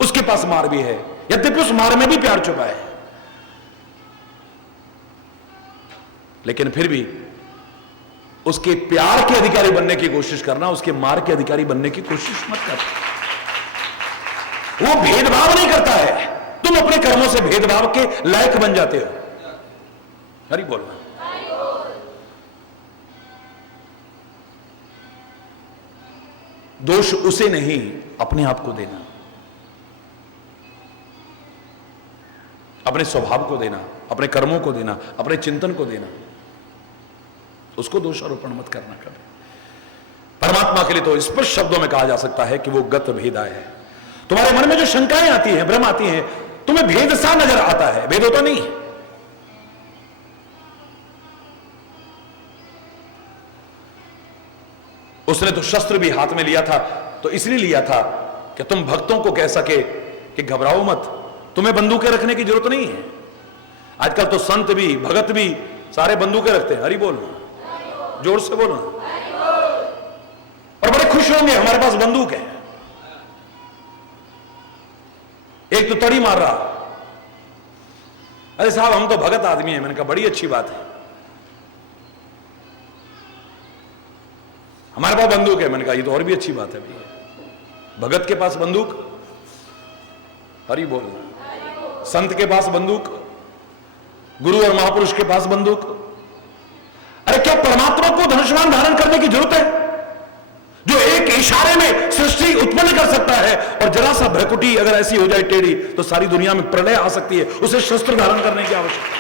उसके पास मार भी है, यद्यपि उस मार में भी प्यार छुपा है, लेकिन फिर भी उसके प्यार के अधिकारी बनने की कोशिश करना, उसके मार के अधिकारी बनने की कोशिश मत कर। वो भेदभाव नहीं करता है, तुम अपने कर्मों से भेदभाव के लायक बन जाते हो। हरि बोलना। दोष उसे नहीं, अपने आप को देना, अपने स्वभाव को देना, अपने कर्मों को देना, अपने चिंतन को देना, उसको दोषारोपण मत करना कभी। परमात्मा के लिए तो स्पष्ट शब्दों में कहा जा सकता है कि वो गत भेदाय है। तुम्हारे मन में जो शंकाएं आती हैं, भ्रम आती हैं, तुम्हें भेद सा नजर आता है, भेद होता नहीं। उसने तो शस्त्र भी हाथ में लिया था, तो इसलिए लिया था कि तुम भक्तों को कह सके कि घबराओ मत, तुम्हें बंदूकें रखने की जरूरत नहीं है। आजकल तो संत भी, भगत भी सारे बंदूकें रखते हैं। हरि बोलना, जोर से बोलना, और बड़े खुश होंगे हमारे पास बंदूक है। एक तो तड़ी मार रहा, अरे साहब हम तो भगत आदमी हैं। मैंने कहा बड़ी अच्छी बात है, हमारे पास बंदूक है। मैंने कहा ये तो और भी अच्छी बात है भैया, भगत के पास बंदूक, हरि बोलना, संत के पास बंदूक, गुरु और महापुरुष के पास बंदूक। अरे क्या परमात्मा को धनुष्मान धारण करने की जरूरत है, जो एक इशारे में सृष्टि उत्पन्न कर सकता है, और जरा सा भ्रकुटी अगर ऐसी हो जाए टेढ़ी तो सारी दुनिया में प्रलय आ सकती है। उसे शस्त्र धारण करने की आवश्यकता,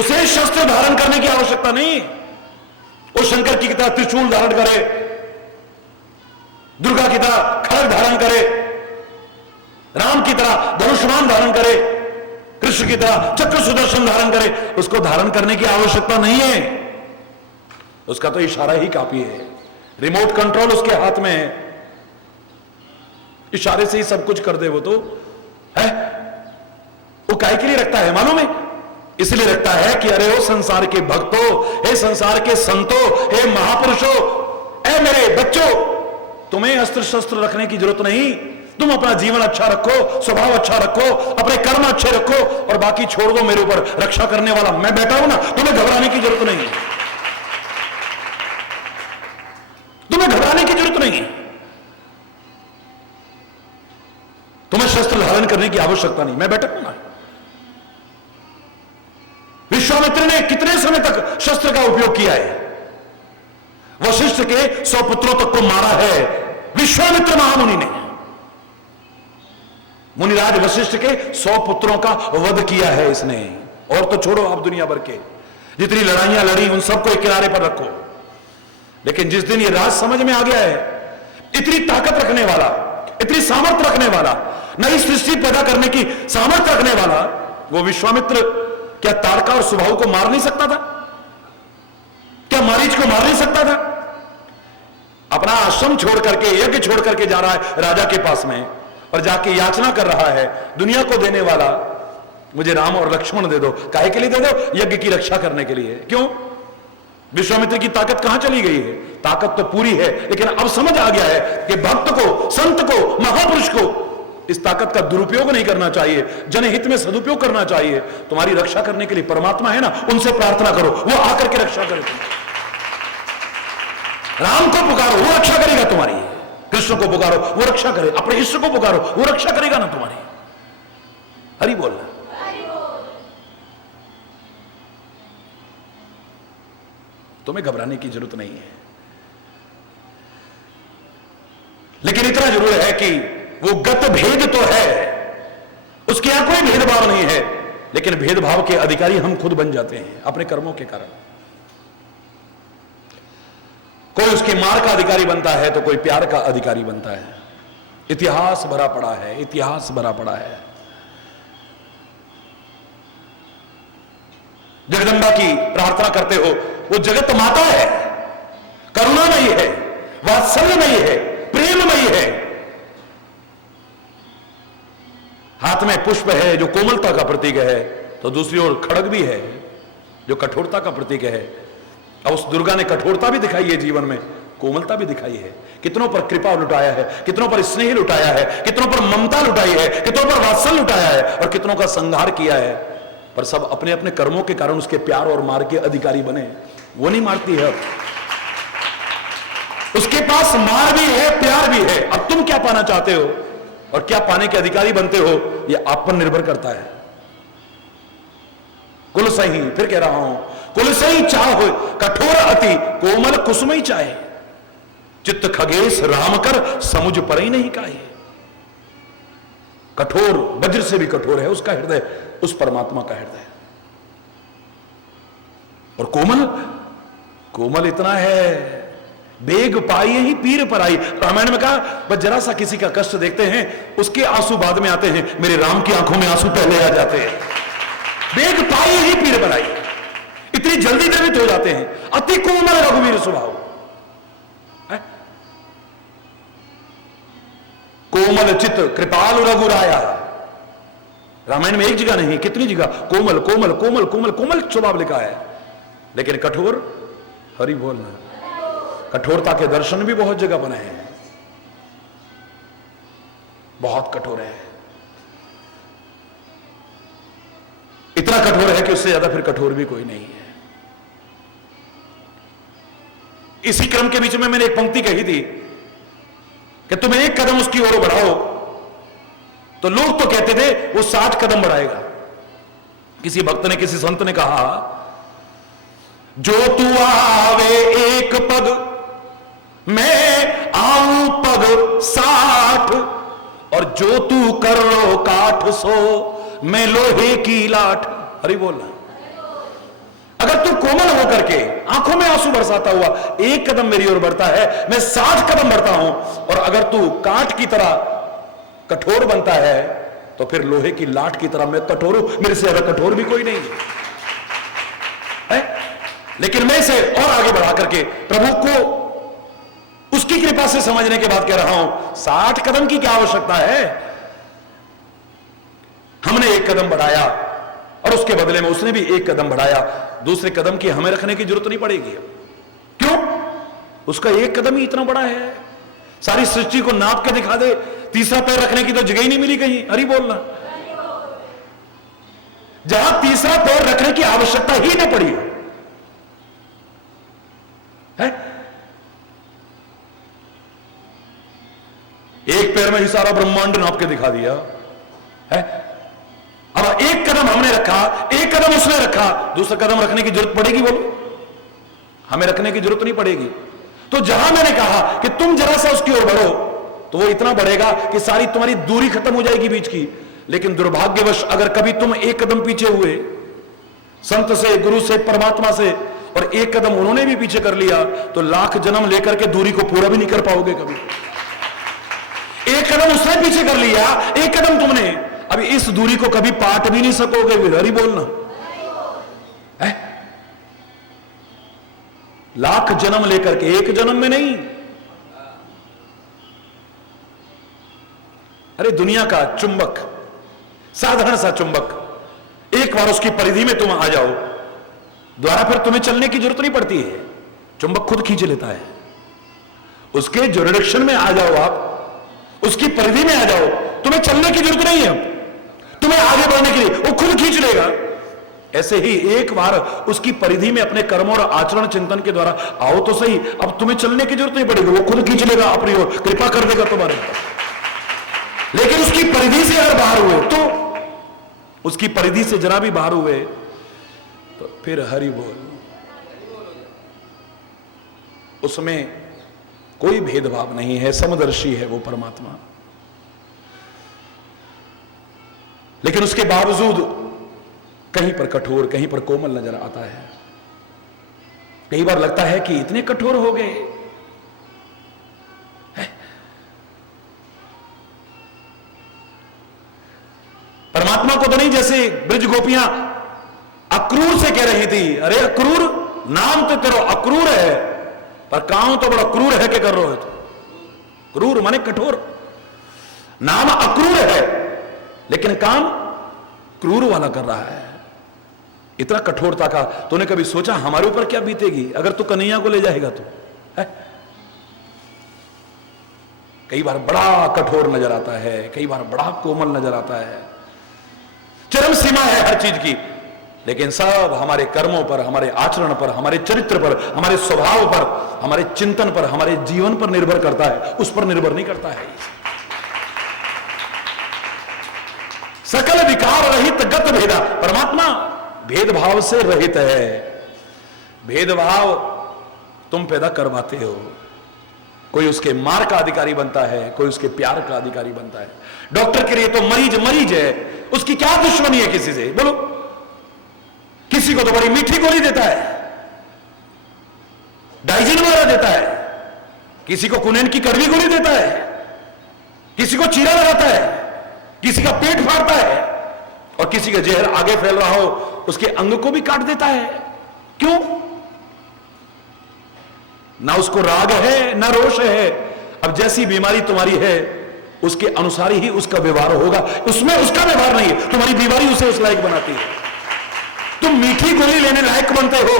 उसे शस्त्र धारण करने की आवश्यकता नहीं। वो शंकर की तरह त्रिशूल धारण करे, दुर्गा की तरह खड्ग धारण करे, राम की तरह धनुष्मान धारण करे, कृष्ण की तरह चक्र सुदर्शन धारण करे, उसको धारण करने की आवश्यकता नहीं है। उसका तो इशारा ही काफी है, रिमोट कंट्रोल उसके हाथ में है, इशारे से ही सब कुछ कर दे वो तो है। वो काहे के लिए रखता है मालूम है? इसलिए रखता है कि अरे ओ संसार के भक्तों, हे संसार के संतों, हे महापुरुषों, ए मेरे बच्चों, तुम्हें अस्त्र शस्त्र रखने की जरूरत नहीं। तुम अपना जीवन अच्छा रखो, स्वभाव अच्छा रखो, अपने कर्म अच्छे रखो, और बाकी छोड़ दो मेरे ऊपर। रक्षा करने वाला मैं बैठा हूं ना, तुम्हें घबराने की जरूरत नहीं है, तुम्हें घबराने की जरूरत नहीं है, तुम्हें शस्त्र धारण करने की आवश्यकता नहीं, मैं बैठा हूं ना। विश्वामित्र ने कितने समय तक शस्त्र का उपयोग किया है? वशिष्ठ के 100 पुत्रों तक को मारा है विश्वामित्र महामुनि ने। मुनिराज वशिष्ठ के 100 पुत्रों का वध किया है इसने। और तो छोड़ो आप दुनिया भर के जितनी लड़ाइयां लड़ी उन सबको एक किनारे पर रखो, लेकिन जिस दिन ये राज समझ में आ गया है, इतनी ताकत रखने वाला, इतनी सामर्थ्य रखने वाला, नई सृष्टि पैदा करने की सामर्थ्य रखने वाला वो विश्वामित्र, क्या ताड़का और सुबाहु को मार नहीं सकता था? क्या मारीच को मार नहीं सकता था? अपना आश्रम छोड़ करके, यज्ञ छोड़ करके जा रहा है राजा के पास में, और जाके याचना कर रहा है दुनिया को देने वाला, मुझे राम और लक्ष्मण दे दो। काहे के लिए दे दो? यज्ञ की रक्षा करने के लिए। क्यों? विश्वामित्र की ताकत कहां चली गई है? ताकत तो पूरी है, लेकिन अब समझ आ गया है कि भक्त को, संत को, महापुरुष को इस ताकत का दुरुपयोग नहीं करना चाहिए, जनहित में सदुपयोग करना चाहिए। तुम्हारी रक्षा करने के लिए परमात्मा है ना, उनसे प्रार्थना करो, वो आकर के रक्षा करे। राम को पुकारो, वो रक्षा करेगा तुम्हारी। कृष्ण को पुकारो, वो रक्षा करे। अपने इष्ट को पुकारो, वो रक्षा करेगा ना तुम्हारी। हरि बोलना। तुम्हें घबराने की जरूरत नहीं है, लेकिन इतना जरूर है कि वो गत भेद तो है, उसके यहां कोई भेदभाव नहीं है, लेकिन भेदभाव के अधिकारी हम खुद बन जाते हैं अपने कर्मों के कारण। कोई उसके मार का अधिकारी बनता है तो कोई प्यार का अधिकारी बनता है। इतिहास भरा पड़ा है, इतिहास भरा पड़ा है। जगदम्बा की प्रार्थना करते हो, वो जगत माता है, करुणामयी है, वात्सल्यमयी है, प्रेममयी है। हाथ में पुष्प है जो कोमलता का प्रतीक है, तो दूसरी ओर खड़ग भी है जो कठोरता का प्रतीक है। अब उस दुर्गा ने कठोरता भी दिखाई है जीवन में, कोमलता भी दिखाई है। कितनों पर कृपा लुटाया है, कितनों पर स्नेह लुटाया है, कितनों पर ममता लुटाई है, कितनों पर वात्सल्य लुटाया है और कितनों का संहार किया है। पर सब अपने अपने कर्मों के कारण उसके प्यार और मार के अधिकारी बने। वो नहीं मारती है, उसके पास मार भी है, प्यार भी है। अब तुम क्या पाना चाहते हो और क्या पाने के अधिकारी बनते हो, यह आप पर निर्भर करता है। कुल सही, फिर कह रहा हूं, कुल सही चाह कठोर अति कोमल कुसुमई चाहे, चित्त खगेश राम कर समुझ पर ही नहीं काहे। कठोर वज्र से भी कठोर है उसका हृदय, उस परमात्मा का हृदय। और कोमल, कोमल इतना है, बेग पाई ही पीर पर आई। रामायण में कहा बस जरा सा किसी का कष्ट देखते हैं, उसके आंसू बाद में आते हैं, मेरे राम की आंखों में आंसू पहले आ जाते हैं। बेग पाई ही पीर पर आई, इतनी जल्दी द्रवित हो जाते हैं। अति कोमल रघुवीर स्वभाव, कोमल चित कृपाल रघुराया। रामायण में एक जगह नहीं, कितनी जगह कोमल कोमल कोमल कोमल कोमल स्वभाव लिखा है। लेकिन कठोर, हरि बोलना, कठोरता के दर्शन भी बहुत जगह बने हैं। बहुत कठोर है, इतना कठोर है कि उससे ज्यादा फिर कठोर भी कोई नहीं है। इसी क्रम के बीच में मैंने एक पंक्ति कही थी कि तुम एक कदम उसकी ओर बढ़ाओ तो लोग तो कहते थे वो 60 कदम बढ़ाएगा। किसी भक्त ने, किसी संत ने कहा, जो तू आवे एक पग मैं आऊं पग 60, और जो तू कर लो काठ सो मैं लोहे की लाठ। हरि बोलना। अगर तू कोमल होकर के आंखों में आंसू बरसाता हुआ एक कदम मेरी ओर बढ़ता है, मैं 60 कदम बढ़ता हूं, और अगर तू काठ की तरह कठोर बनता है तो फिर लोहे की लाठ की तरह मैं कठोर हूं, मेरे से ज्यादा कठोर भी कोई नहीं है। लेकिन मैं इसे और आगे बढ़ा करके प्रभु को उसकी कृपा से समझने के बाद कह रहा हूं, 60 कदम की क्या आवश्यकता है। हमने एक कदम बढ़ाया और उसके बदले में उसने भी एक कदम बढ़ाया, दूसरे कदम की हमें रखने की जरूरत नहीं पड़ेगी। क्यों? उसका एक कदम ही इतना बड़ा है, सारी सृष्टि को नाप के दिखा दे, तीसरा पैर रखने की तो जगह ही नहीं मिली कहीं। हरि बोलना। जहां तीसरा पैर रखने की आवश्यकता ही ना पड़ी है, एक पैर में ही सारा ब्रह्मांड नाप के दिखा दिया है। अब एक कदम हमने रखा, एक कदम उसने रखा, दूसरा कदम रखने की जरूरत पड़ेगी? बोलो, हमें रखने की जरूरत नहीं पड़ेगी। तो जहां मैंने कहा कि तुम जरा सा उसकी ओर बढ़ो तो वो इतना बढ़ेगा कि सारी तुम्हारी दूरी खत्म हो जाएगी बीच की। लेकिन दुर्भाग्यवश अगर कभी तुम एक कदम पीछे हुए संत से, गुरु से, परमात्मा से, और एक कदम उन्होंने भी पीछे कर लिया, तो लाख जन्म लेकर के दूरी को पूरा भी नहीं कर पाओगे कभी। एक कदम उसने पीछे कर लिया, एक कदम तुमने, अभी इस दूरी को कभी पाट भी नहीं सकोगे। हरि बोलना है। लाख जन्म लेकर के एक जन्म में नहीं। अरे दुनिया का चुंबक, साधारण सा चुंबक, एक बार उसकी परिधि में तुम आ जाओ, द्वारा फिर तुम्हें चलने की जरूरत नहीं पड़ती है, चुंबक खुद खींच लेता है। उसके जुरिडिक्शन में आ जाओ, आप उसकी परिधि में आ जाओ, तुम्हें चलने की जरूरत नहीं है, तुम्हें आगे बढ़ने के लिए वो खुद खींच लेगा। ऐसे ही एक बार उसकी परिधि में अपने कर्म और आचरण चिंतन के द्वारा आओ तो सही, अब तुम्हें चलने की जरूरत नहीं पड़ेगी, वो खुद खींच लेगा अपनी ओर, कृपा कर देगा तुम्हारे ऊपर। लेकिन उसकी परिधि से अगर बाहर हुए, तो उसकी परिधि से जरा भी बाहर हुए तो फिर हरि बोल, उसमें कोई भेदभाव नहीं है, समदर्शी है वो परमात्मा। लेकिन उसके बावजूद कहीं पर कठोर, कहीं पर कोमल नजर आता है। कई बार लगता है कि इतने कठोर हो गए। परमात्मा को तो नहीं, जैसे ब्रज गोपियां अक्रूर से कह रही थी, अरे अक्रूर, नाम तो तेरा अक्रूर है पर काम तो बड़ा क्रूर है, क्या कर रहे हो तो? क्रूर माने कठोर, नाम अक्रूर है लेकिन काम क्रूर वाला कर रहा है। इतना कठोरता का, तूने कभी सोचा हमारे ऊपर क्या बीतेगी अगर तू कन्हैया को ले जाएगा तो? है? कई बार बड़ा कठोर नजर आता है, कई बार बड़ा कोमल नजर आता है, चरम सीमा है हर चीज की, लेकिन सब हमारे कर्मों पर, हमारे आचरण पर, हमारे चरित्र पर, हमारे स्वभाव पर, हमारे चिंतन पर, हमारे जीवन पर निर्भर करता है, उस पर निर्भर नहीं करता है। सकल विकार रहित गत भेदा, परमात्मा भेदभाव से रहित है। भेदभाव तुम पैदा करवाते हो, कोई उसके मार का अधिकारी बनता है, कोई उसके प्यार का अधिकारी बनता है। डॉक्टर के लिए तो मरीज मरीज है, उसकी क्या दुश्मनी है किसी से, बोलो? किसी को तो बड़ी मीठी गोली देता है, डाइजिन वाला देता है, किसी को कुनेन की कड़वी गोली देता है, किसी को चीरा लगाता है, किसी का पेट फाड़ता है, और किसी का जहर आगे फैल रहा हो उसके अंग को भी काट देता है। क्यों? ना उसको राग है ना रोष है। अब जैसी बीमारी तुम्हारी है उसके अनुसार ही उसका व्यवहार होगा, उसमें उसका व्यवहार नहीं है, तुम्हारी बीमारी उसे उस लायक बनाती है। तुम मीठी गोली लेने लायक बनते हो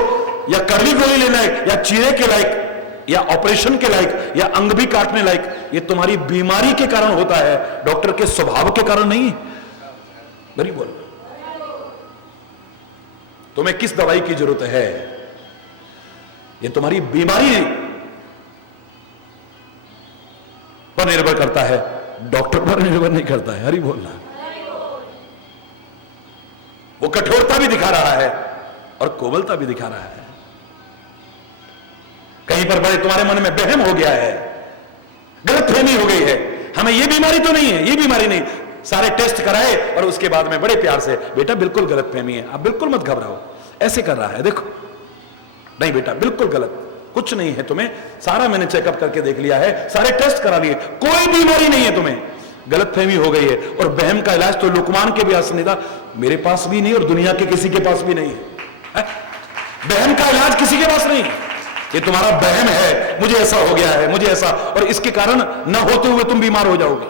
या कड़वी गोली लेने लायक, या चीरे के लायक, या ऑपरेशन के लायक, या अंग भी काटने लायक, ये तुम्हारी बीमारी के कारण होता है, डॉक्टर के स्वभाव के कारण नहीं। बड़ी बोल, तुम्हें किस दवाई की जरूरत है ये तुम्हारी बीमारी पर निर्भर करता है, डॉक्टर पर निर्भर नहीं करता है। हरी बोलना। वो कठोरता भी दिखा रहा है और कोमलता भी दिखा रहा है। कहीं पर बड़े तुम्हारे मन में वहम हो गया है, गलतफहमी हो गई है, हमें ये बीमारी तो नहीं है, ये बीमारी नहीं, सारे टेस्ट कराए और उसके बाद में बड़े प्यार से, बेटा बिल्कुल गलतफहमी है, आप बिल्कुल मत घबराओ, ऐसे कर रहा है देखो, नहीं बेटा बिल्कुल गलत, कुछ नहीं है तुम्हें, सारा मैंने चेकअप करके देख लिया है, सारे टेस्ट करा लिए, कोई बीमारी नहीं है तुम्हें, गलतफहमी हो गई है। और वहम का इलाज तो लुकमान के भी पास नहीं था, मेरे पास भी नहीं और दुनिया के किसी के पास भी नहीं है। वहम का इलाज किसी के पास नहीं, ये तुम्हारा वहम है, मुझे ऐसा हो गया है, मुझे ऐसा, और इसके कारण न होते हुए तुम बीमार हो जाओगे।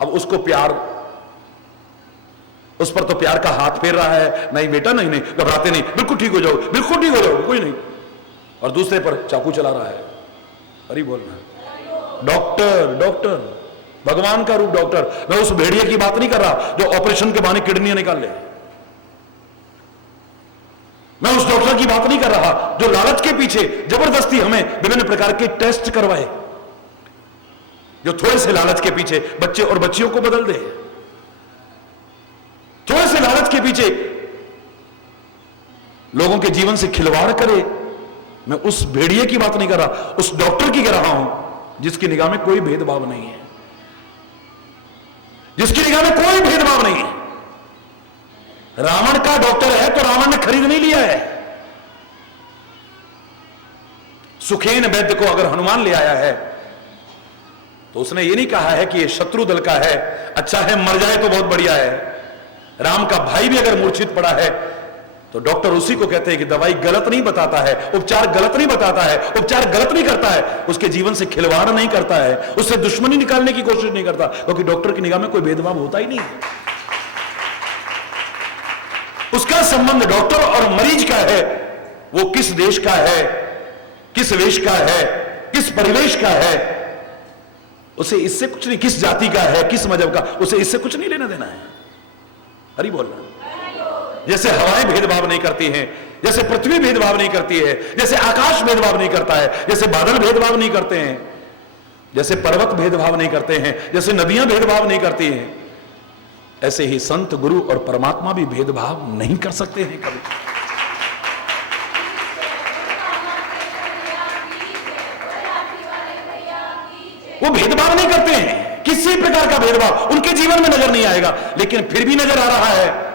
अब उसको प्यार, उस पर तो प्यार का हाथ फेर रहा है, नहीं बेटा नहीं नहीं, घबराते नहीं, बिल्कुल ठीक हो जाओ, बिल्कुल ठीक हो जाओ, कोई नहीं, और दूसरे पर चाकू चला रहा है। अरे बोलना, डॉक्टर डॉक्टर, भगवान का रूप डॉक्टर। मैं उस भेड़िए की बात नहीं कर रहा जो ऑपरेशन के बहाने किडनी निकाल ले, मैं उस डॉक्टर की बात नहीं कर रहा जो लालच के पीछे जबरदस्ती हमें विभिन्न प्रकार के टेस्ट करवाए, जो थोड़े से लालच के पीछे बच्चे और बच्चियों को बदल दे, थोड़े से लालच के पीछे लोगों के जीवन से खिलवाड़ करे। मैं उस भेड़िए की बात नहीं कर रहा, उस डॉक्टर की कह रहा हूं जिसकी निगाह में कोई भेदभाव नहीं है, जिसकी निगाह में कोई भेदभाव नहीं है। रावण का डॉक्टर है तो रावण ने खरीद नहीं लिया है। सुखेन वैद्य को अगर हनुमान ले आया है तो उसने ये नहीं कहा है कि ये शत्रु दल का है, अच्छा है मर जाए तो बहुत बढ़िया है। राम का भाई भी अगर मूर्छित पड़ा है तो डॉक्टर उसी को कहते हैं कि दवाई गलत नहीं बताता है, उपचार गलत नहीं बताता है, उपचार गलत नहीं करता है, उसके जीवन से खिलवाड़ नहीं करता है, उससे दुश्मनी निकालने की कोशिश नहीं करता, क्योंकि डॉक्टर की निगाह में कोई भेदभाव होता ही नहीं है। उसका संबंध डॉक्टर और मरीज का है, वो किस देश का है, किस वेश का है, किस परिवेश का है, उसे इससे कुछ नहीं, किस जाति का है, किस मजहब का, उसे इससे कुछ नहीं लेना देना है। हरी बोलना। जैसे हवाएं भेदभाव नहीं करती हैं, जैसे पृथ्वी भेदभाव नहीं करती है, जैसे आकाश भेदभाव नहीं करता है, जैसे बादल भेदभाव नहीं करते हैं, जैसे पर्वत भेदभाव नहीं करते हैं, जैसे नदियां भेदभाव नहीं करती हैं, ऐसे ही संत गुरु और परमात्मा भी भेदभाव नहीं कर सकते हैं कभी। वो भेदभाव नहीं करते हैं, किसी प्रकार का भेदभाव उनके जीवन में नजर नहीं आएगा, लेकिन फिर भी नजर आ रहा है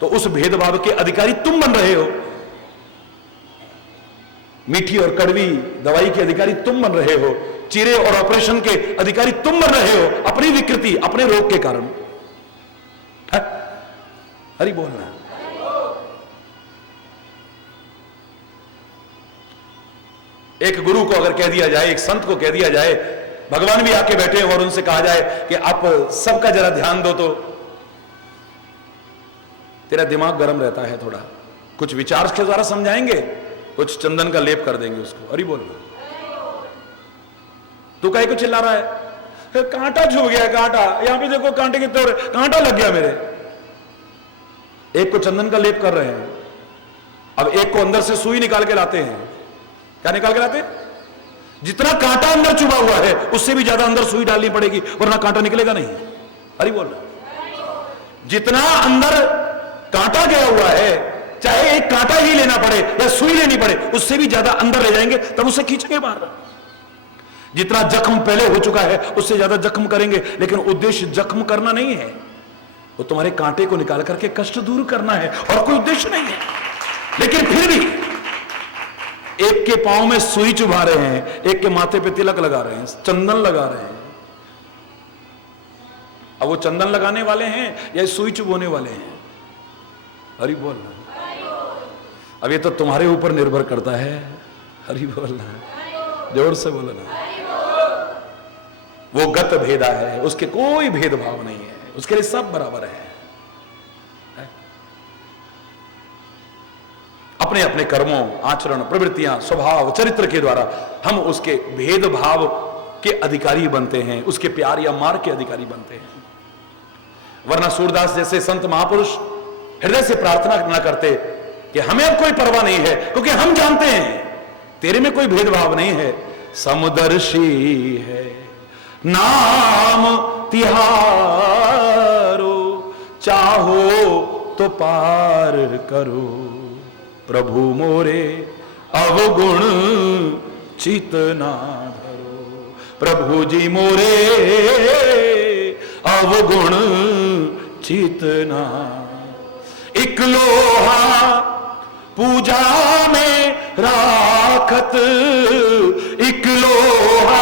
तो उस भेदभाव के अधिकारी तुम बन रहे हो। मीठी और कड़वी दवाई के अधिकारी तुम बन रहे हो, चीरे और ऑपरेशन के अधिकारी तुम बन रहे हो, अपनी विकृति, अपने रोग के कारण। हरि बोलना। एक गुरु को अगर कह दिया जाए, एक संत को कह दिया जाए, भगवान भी आके बैठे और उनसे कहा जाए कि आप सबका जरा ध्यान दो, तो तेरा दिमाग गर्म रहता है थोड़ा, कुछ विचार के द्वारा समझाएंगे, कुछ चंदन का लेप कर देंगे उसको। अरे बोल, तू काहे को चिल्ला रहा है? कांटा छू गया, कांटा, यहां पे देखो कांटे कितने हो रहे, कांटा लग गया मेरे। एक को चंदन का लेप कर रहे हैं, अब एक को अंदर से सुई निकाल के लाते हैं। क्या निकाल के लाते हैं? जितना कांटा अंदर चुभा हुआ है उससे भी ज्यादा अंदर सुई डालनी पड़ेगी, वरना कांटा निकलेगा नहीं। अरे बोल, जितना अंदर कांटा गया हुआ है, चाहे एक कांटा ही लेना पड़े या सुई लेनी पड़े, उससे भी ज्यादा अंदर ले जाएंगे, तब उसे खींचेंगे बाहर। जितना जख्म पहले हो चुका है उससे ज्यादा जख्म करेंगे, लेकिन उद्देश्य जख्म करना नहीं है, वो तुम्हारे कांटे को निकाल करके कष्ट दूर करना है, और कोई उद्देश्य नहीं है। लेकिन फिर भी एक के पांव में सुई चुभा रहे हैं, एक के माथे पे तिलक लगा रहे हैं, चंदन लगा रहे हैं। अब वो चंदन लगाने वाले हैं या सुई चुभोने वाले हैं? हरि बोल। अब ये तो तुम्हारे ऊपर निर्भर करता है। हरि बोलना, जोर से बोलना। वो गत भेदा है, उसके कोई भेदभाव नहीं है, उसके लिए सब बराबर है। अपने अपने कर्मों, आचरण, प्रवृत्तियां, स्वभाव, चरित्र के द्वारा हम उसके भेदभाव के अधिकारी बनते हैं, उसके प्यार या मार्ग के अधिकारी बनते हैं। वरना सूरदास जैसे संत महापुरुष हृदय से प्रार्थना न करते कि हमें अब कोई परवाह नहीं है, क्योंकि हम जानते हैं तेरे में कोई भेदभाव नहीं है। समदर्शी है नाम तिहारो, चाहो तो पार करो, प्रभु मोरे अवगुण चित ना धरो। प्रभु जी मोरे अवगुण चित ना। एक लोहा पूजा में राखत, एक लोहा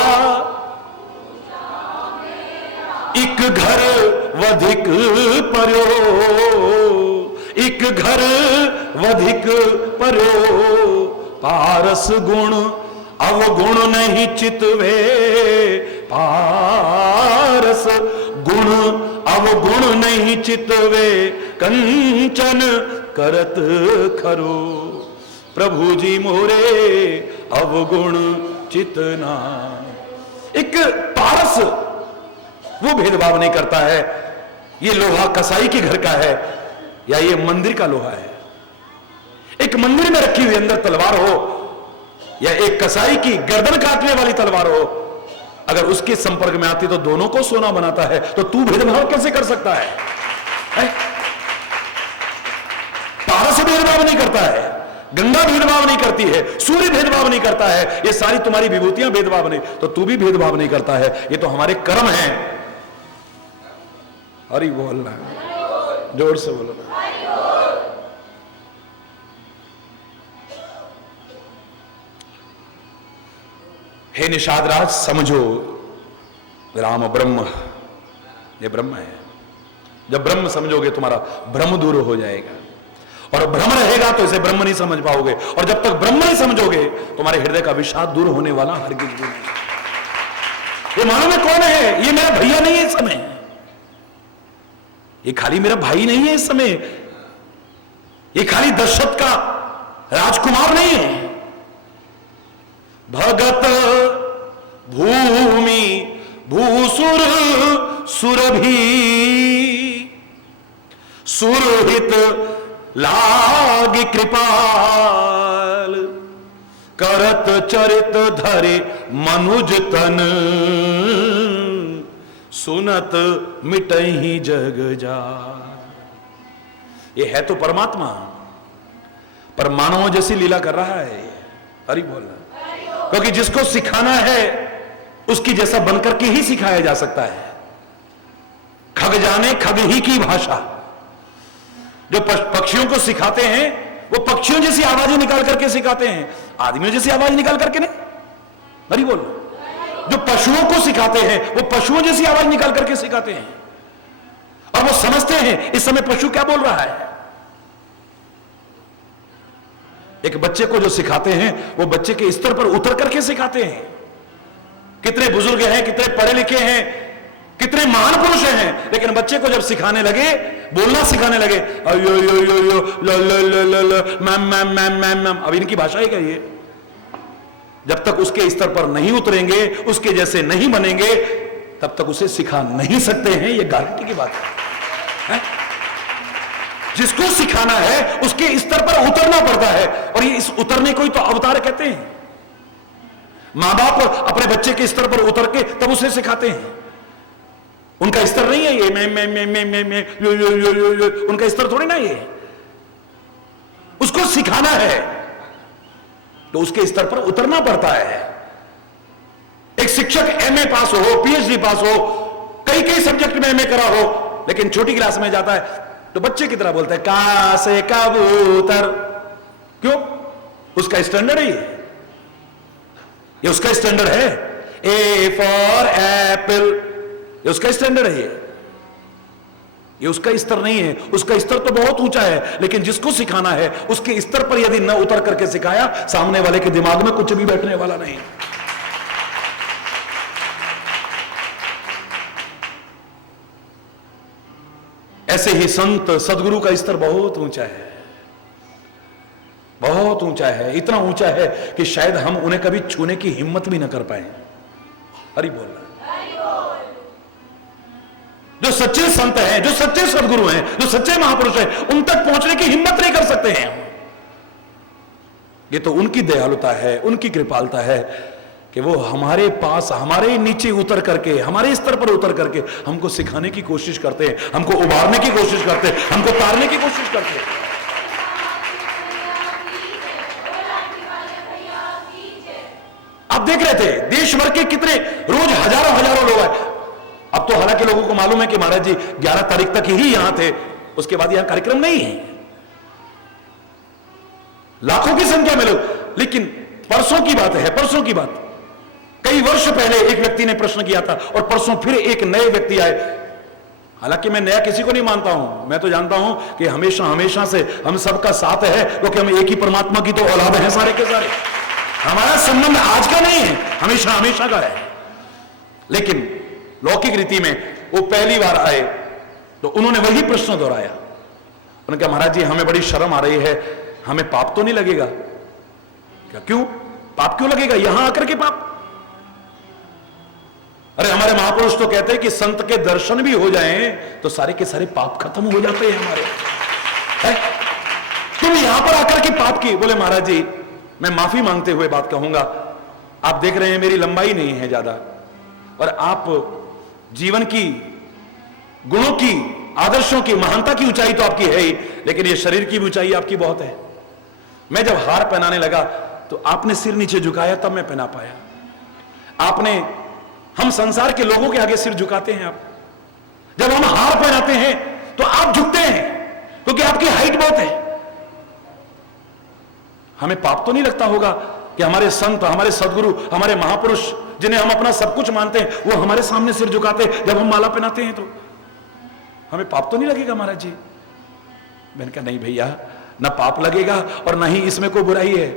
एक घर वधिक पर्यो, एक घर वधिक पर्यो। पारस गुण अवगुण नहीं चितवे, पारस गुण अवगुण नहीं चितवे, कंचन करत खरो। प्रभु जी मोरे अवगुण चितना। एक पारस वो भेदभाव नहीं करता है, ये लोहा कसाई के घर का है या ये मंदिर का लोहा है। एक मंदिर में रखी हुई अंदर तलवार हो या एक कसाई की गर्दन काटने वाली तलवार हो, अगर उसके संपर्क में आती तो दोनों को सोना बनाता है, तो तू भेदभाव कैसे कर सकता है? पारस भेदभाव नहीं करता है, गंगा भेदभाव नहीं करती है, सूर्य भेदभाव नहीं करता है, ये सारी तुम्हारी विभूतियां भेदभाव नहीं, तो तू भी भेदभाव नहीं करता है। ये तो हमारे कर्म हैं। हरि बोलना, जोर से बोलना। हे निषाद राज, समझो राम ब्रह्म, ये ब्रह्म है। जब ब्रह्म समझोगे तुम्हारा भ्रम दूर हो जाएगा, और भ्रम रहेगा तो इसे ब्रह्म नहीं समझ पाओगे, और जब तक ब्रह्म नहीं समझोगे तुम्हारे हृदय का विषाद दूर होने वाला हरगिज भी नहीं। ये मानो में कौन है? ये मेरा भैया नहीं है इस समय, ये खाली मेरा भाई नहीं है इस समय, ये खाली दशरथ का राजकुमार नहीं है। भगत भूमि भूसुर सुरभि, सुरहित लाग कृपाल, करत चरित धरे मनुज तन, सुनत मिटहि जग जा। ये है तो परमात्मा, पर मानव जैसी लीला कर रहा है। हरि बोलना, क्योंकि जिसको सिखाना है उसकी जैसा बनकर के ही सिखाया जा सकता है। खग जाने खग ही की भाषा। जो पक्षियों को सिखाते हैं वो पक्षियों जैसी आवाजें निकाल करके सिखाते हैं, आदमियों जैसी आवाज निकाल करके नहीं। हरि बोल। जो पशुओं को सिखाते हैं वो पशुओं जैसी आवाज निकाल करके सिखाते हैं, और वो समझते हैं इस समय पशु क्या बोल रहा है। एक बच्चे को जो सिखाते हैं वो बच्चे के स्तर पर उतर करके सिखाते हैं। कितने बुजुर्ग हैं, कितने पढ़े लिखे हैं, कितने महान पुरुष हैं, लेकिन बच्चे को जब सिखाने लगे, बोलना सिखाने लगे, अयो यो यो यो लो लो लो लो लो ma'am ma'am ma'am ma'am ma'am, अब इनकी भाषा ही क्या ये? जब तक उसके स्तर पर नहीं उतरेंगे, उसके जैसे नहीं बनेंगे, तब तक उसे सिखा नहीं सकते हैं। ये गारंटी की बात है। जिसको सिखाना है उसके स्तर पर उतरना पड़ता है, और ये इस उतरने को ही तो अवतार कहते हैं। मां बाप अपने बच्चे के स्तर पर उतर के तब उसे सिखाते हैं। उनका स्तर नहीं है ये मैं यो यो यो यो यो, उनका स्तर थोड़ी ना ये। उसको सिखाना है तो उसके स्तर पर उतरना पड़ता है। एक शिक्षक एमए पास हो, पीएचडी पास हो, कई कई सब्जेक्ट में एमए करा हो, लेकिन छोटी क्लास में जाता है तो बच्चे की तरह बोलता है का से कबूतर। क्यों? उसका स्टैंडर्ड है ये उसका स्टैंडर्ड है। ए फॉर एप्पल, ये उसका स्टैंडर्ड है। ये उसका स्तर नहीं है। उसका स्तर तो बहुत ऊंचा है, लेकिन जिसको सिखाना है उसके स्तर पर यदि न उतर करके सिखाया, सामने वाले के दिमाग में कुछ भी बैठने वाला नहीं। ऐसे ही संत सदगुरु का स्तर बहुत ऊंचा है, बहुत ऊंचा है। इतना ऊंचा है कि शायद हम उन्हें कभी छूने की हिम्मत भी ना कर पाए। हरि बोल। जो सच्चे संत हैं, जो सच्चे सदगुरु हैं, जो सच्चे महापुरुष हैं, उन तक पहुंचने की हिम्मत नहीं कर सकते हैं। ये तो उनकी दयालुता है, उनकी कृपालुता है कि वो हमारे पास, हमारे नीचे उतर करके, हमारे स्तर पर उतर करके हमको सिखाने की कोशिश करते हैं, हमको उबारने की कोशिश करते हैं, हमको तारने की कोशिश करते हैं। आप देख रहे थे देश भर के कितने रोज हजारों हजारों लोग आए। अब तो हालांकि लोगों को मालूम है कि महाराज जी 11 तारीख तक ही यहां थे, उसके बाद यहां कार्यक्रम नहीं है। लाखों की संख्या में लोग। लेकिन परसों की बात है, परसों की बात, कई वर्ष पहले एक व्यक्ति ने प्रश्न किया था और परसों फिर एक नए व्यक्ति आए। हालांकि मैं नया किसी को नहीं मानता हूं, मैं तो जानता हूं कि हमेशा हमेशा से हम सबका साथ है, क्योंकि हम एक ही परमात्मा की तो औलाद हैं सारे के सारे। हमारा संबंध आज का नहीं है, हमेशा हमेशा का है। लेकिन लौकिक रीति में वो पहली बार आए तो उन्होंने वही प्रश्न दोहराया। उन्होंने कहा महाराज जी हमें बड़ी शर्म आ रही है, हमें पाप तो नहीं लगेगा क्या? क्यों पाप क्यों लगेगा यहां आकर के पाप? अरे हमारे महापुरुष तो कहते हैं कि संत के दर्शन भी हो जाएं तो सारे के सारे पाप खत्म हो जाते हैं हमारे। है? तुम यहां पर आकर के पाप की। बोले महाराज जी मैं माफी मांगते हुए बात कहूंगा, आप देख रहे हैं मेरी लंबाई नहीं है ज्यादा, और आप जीवन की, गुणों की, आदर्शों की, महानता की ऊंचाई तो आपकी है ही, लेकिन ये शरीर की ऊंचाई आपकी बहुत है। मैं जब हार पहनाने लगा तो आपने सिर नीचे झुकाया, तब मैं पहना पाया। आपने, हम संसार के लोगों के आगे सिर झुकाते हैं। आप जब हम हार पहनाते हैं तो आप झुकते हैं, क्योंकि आपकी हाइट बहुत है। हमें पाप तो नहीं लगता होगा कि हमारे संत, हमारे सदगुरु, हमारे महापुरुष जिन्हें हम अपना सब कुछ मानते हैं, वो हमारे सामने सिर झुकाते हैं जब हम माला पहनाते हैं, तो हमें पाप तो नहीं लगेगा महाराज जी? मैंने कहा नहीं भैया, ना पाप लगेगा और ना ही इसमें कोई बुराई है।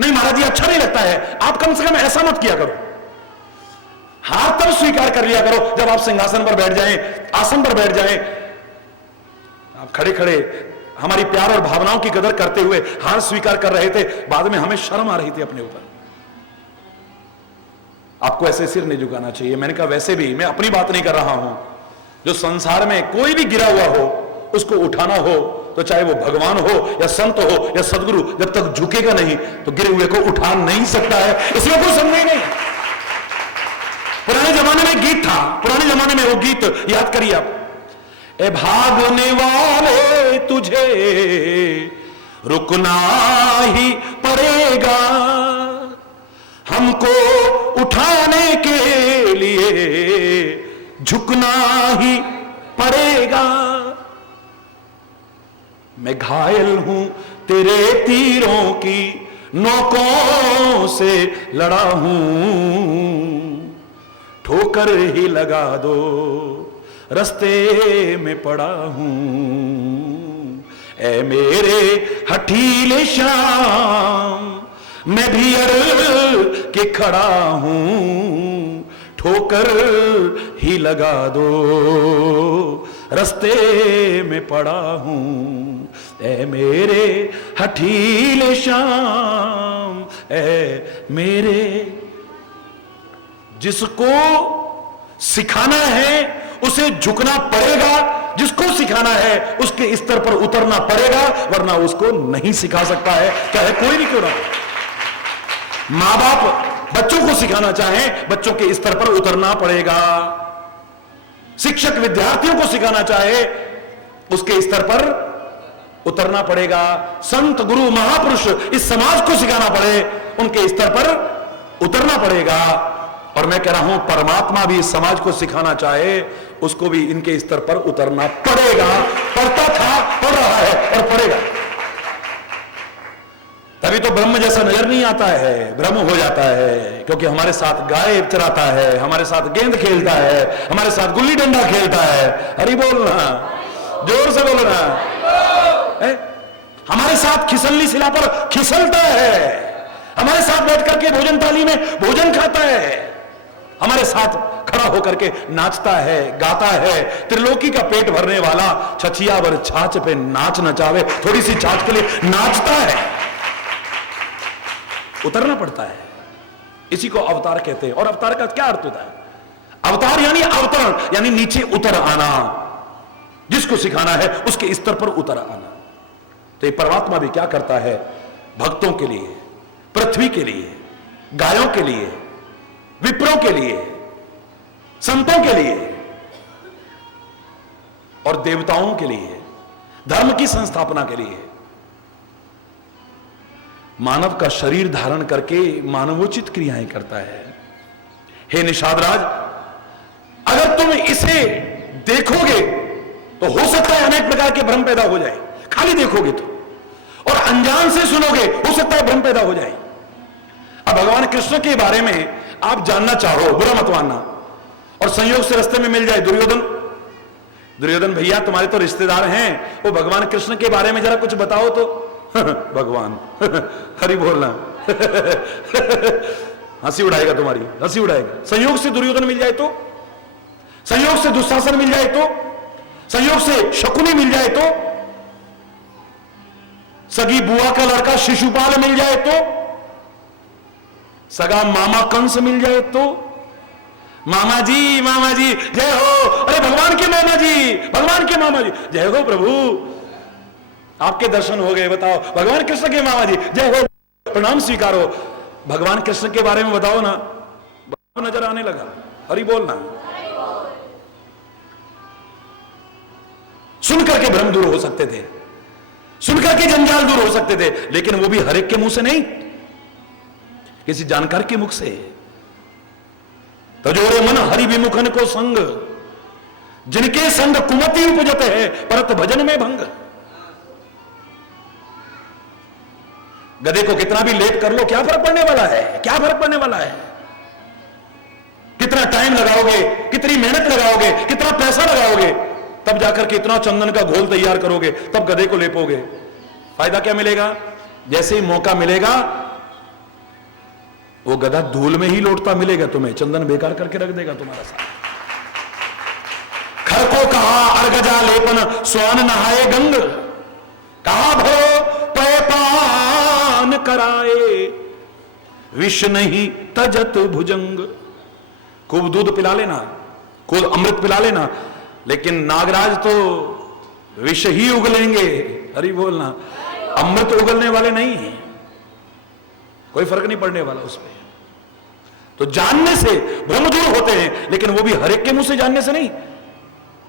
नहीं महाराज जी अच्छा नहीं लगता है, आप कम से कम ऐसा मत किया करो। हाथ तब स्वीकार कर लिया करो जब आप सिंहासन पर बैठ जाएं, आसन पर बैठ जाएं। आप खड़े खड़े हमारी प्यार और भावनाओं की कदर करते हुए हार स्वीकार कर रहे थे, बाद में हमें शर्म आ रही थी अपने ऊपर। आपको ऐसे सिर नहीं झुकाना चाहिए। मैंने कहा वैसे भी मैं अपनी बात नहीं कर रहा हूं, जो संसार में कोई भी गिरा हुआ हो उसको उठाना हो तो चाहे वो भगवान हो या संत हो या सदगुरु, जब तक झुकेगा नहीं तो गिरे हुए को उठा नहीं सकता है। इसमें कोई संदेह नहीं। पुराने जमाने में गीत था, पुराने जमाने में वो गीत याद करिए आप। ए भागने वाले तुझे रुकना ही पड़ेगा, हमको उठाने के लिए झुकना ही पड़ेगा। मैं घायल हूं तेरे तीरों की नोकों से लड़ा हूं, ठोकर ही लगा दो रास्ते में पड़ा हूं। ऐ मेरे हठीले श्याम मैं भी अड़ के खड़ा हूं, ठोकर ही लगा दो, रास्ते में पड़ा हूं ए मेरे हठीले श्याम, ए मेरे। जिसको सिखाना है उसे झुकना पड़ेगा, जिसको सिखाना है उसके स्तर पर उतरना पड़ेगा, वरना उसको नहीं सिखा सकता है, चाहे कोई भी क्यों ना। मां बाप बच्चों को सिखाना चाहें, बच्चों के स्तर पर उतरना पड़ेगा। शिक्षक विद्यार्थियों को सिखाना चाहे, उसके स्तर पर उतरना पड़ेगा। संत गुरु महापुरुष इस समाज को सिखाना पड़े, उनके स्तर पर उतरना पड़ेगा। और मैं कह रहा हूं परमात्मा भी इस समाज को सिखाना चाहे, उसको भी इनके स्तर पर उतरना पड़ेगा। पढ़ता था, पढ़ रहा है और पढ़ेगा। तभी तो ब्रह्म जैसा नजर नहीं आता है, ब्रह्म हो जाता है, क्योंकि हमारे साथ गाय चराता है, हमारे साथ गेंद खेलता है, हमारे साथ गुल्ली डंडा खेलता है। हरि बोलना, जोर से बोलना। हमारे साथ खिसलनी शिला पर खिसलता है, हमारे साथ बैठ करके भोजन थाली में भोजन खाता है, हमारे साथ खड़ा होकर के नाचता है, गाता है। त्रिलोकी का पेट भरने वाला छछिया वर छाछ पे नाच नचावे, थोड़ी सी छाछ के लिए नाचता है। उतरना पड़ता है, इसी को अवतार कहते हैं। और अवतार का क्या अर्थ होता है? अवतार यानी अवतरण, यानी नीचे उतर आना। जिसको सिखाना है उसके स्तर पर उतर आना। तो ये परमात्मा भी क्या करता है? भक्तों के लिए, पृथ्वी के लिए, गायों के लिए, विप्रों के लिए, संतों के लिए और देवताओं के लिए, धर्म की संस्थापना के लिए मानव का शरीर धारण करके मानवोचित क्रियाएं करता है। हे निषादराज, अगर तुम इसे देखोगे तो हो सकता है अनेक प्रकार के भ्रम पैदा हो जाए, खाली देखोगे तो। और अनजान से सुनोगे, हो सकता है भ्रम पैदा हो जाए। अब भगवान कृष्ण के बारे में आप जानना चाहो, बुरा मत मानना, और संयोग से रास्ते में मिल जाए दुर्योधन। दुर्योधन भैया तुम्हारे तो रिश्तेदार हैं, वो भगवान कृष्ण के बारे में जरा कुछ बताओ तो। भगवान हरि बोलना। हंसी उड़ाएगा, तुम्हारी हंसी उड़ाएगा। संयोग से दुर्योधन मिल जाए तो, संयोग से दुशासन मिल जाए तो, संयोग से शकुनी मिल जाए तो, सगी बुआ का लड़का शिशुपाल मिल जाए तो, सगा मामा कंस मिल जाए तो। मामा जी जय हो। अरे भगवान के मामा जी, भगवान के मामा जी जय हो प्रभु, आपके दर्शन हो गए। बताओ, भगवान कृष्ण के मामा जी जय हो, प्रणाम स्वीकारो। भगवान कृष्ण के बारे में बताओ ना, नजर आने लगा। हरि बोलना। सुनकर के भ्रम दूर हो सकते थे, सुनकर के जंजाल दूर हो सकते थे, लेकिन वो भी हर एक के मुंह से नहीं, किसी जानकार के मुख से। तजोरे मन हरि विमुखन को संग, जिनके संग कुमति उपजत है, परत भजन में भंग। गधे को कितना भी लेट कर लो, क्या फर्क पड़ने वाला है? क्या फर्क पड़ने वाला है? कितना टाइम लगाओगे, कितनी मेहनत लगाओगे, कितना पैसा लगाओगे, तब जाकर के इतना चंदन का घोल तैयार करोगे, तब गधे को लेपोगे। फायदा क्या मिलेगा? जैसे ही मौका मिलेगा वो गधा धूल में ही लौटता मिलेगा तुम्हें, चंदन बेकार करके रख देगा तुम्हारा साथ। खर को कहा अर्गजा लेपन, स्वान नहाए गंग, कहा भो पै पान कराए, विष नहीं तजत भुजंग। खूब दूध पिला लेना, खूब अमृत पिला लेना, लेकिन नागराज तो विष ही उगलेंगे। हरि बोलना। अमृत उगलने वाले नहीं है, कोई फर्क नहीं पड़ने वाला उसमें। तो जानने से भ्रम दूर होते हैं, लेकिन वो भी हर एक के मुंह से जानने से नहीं,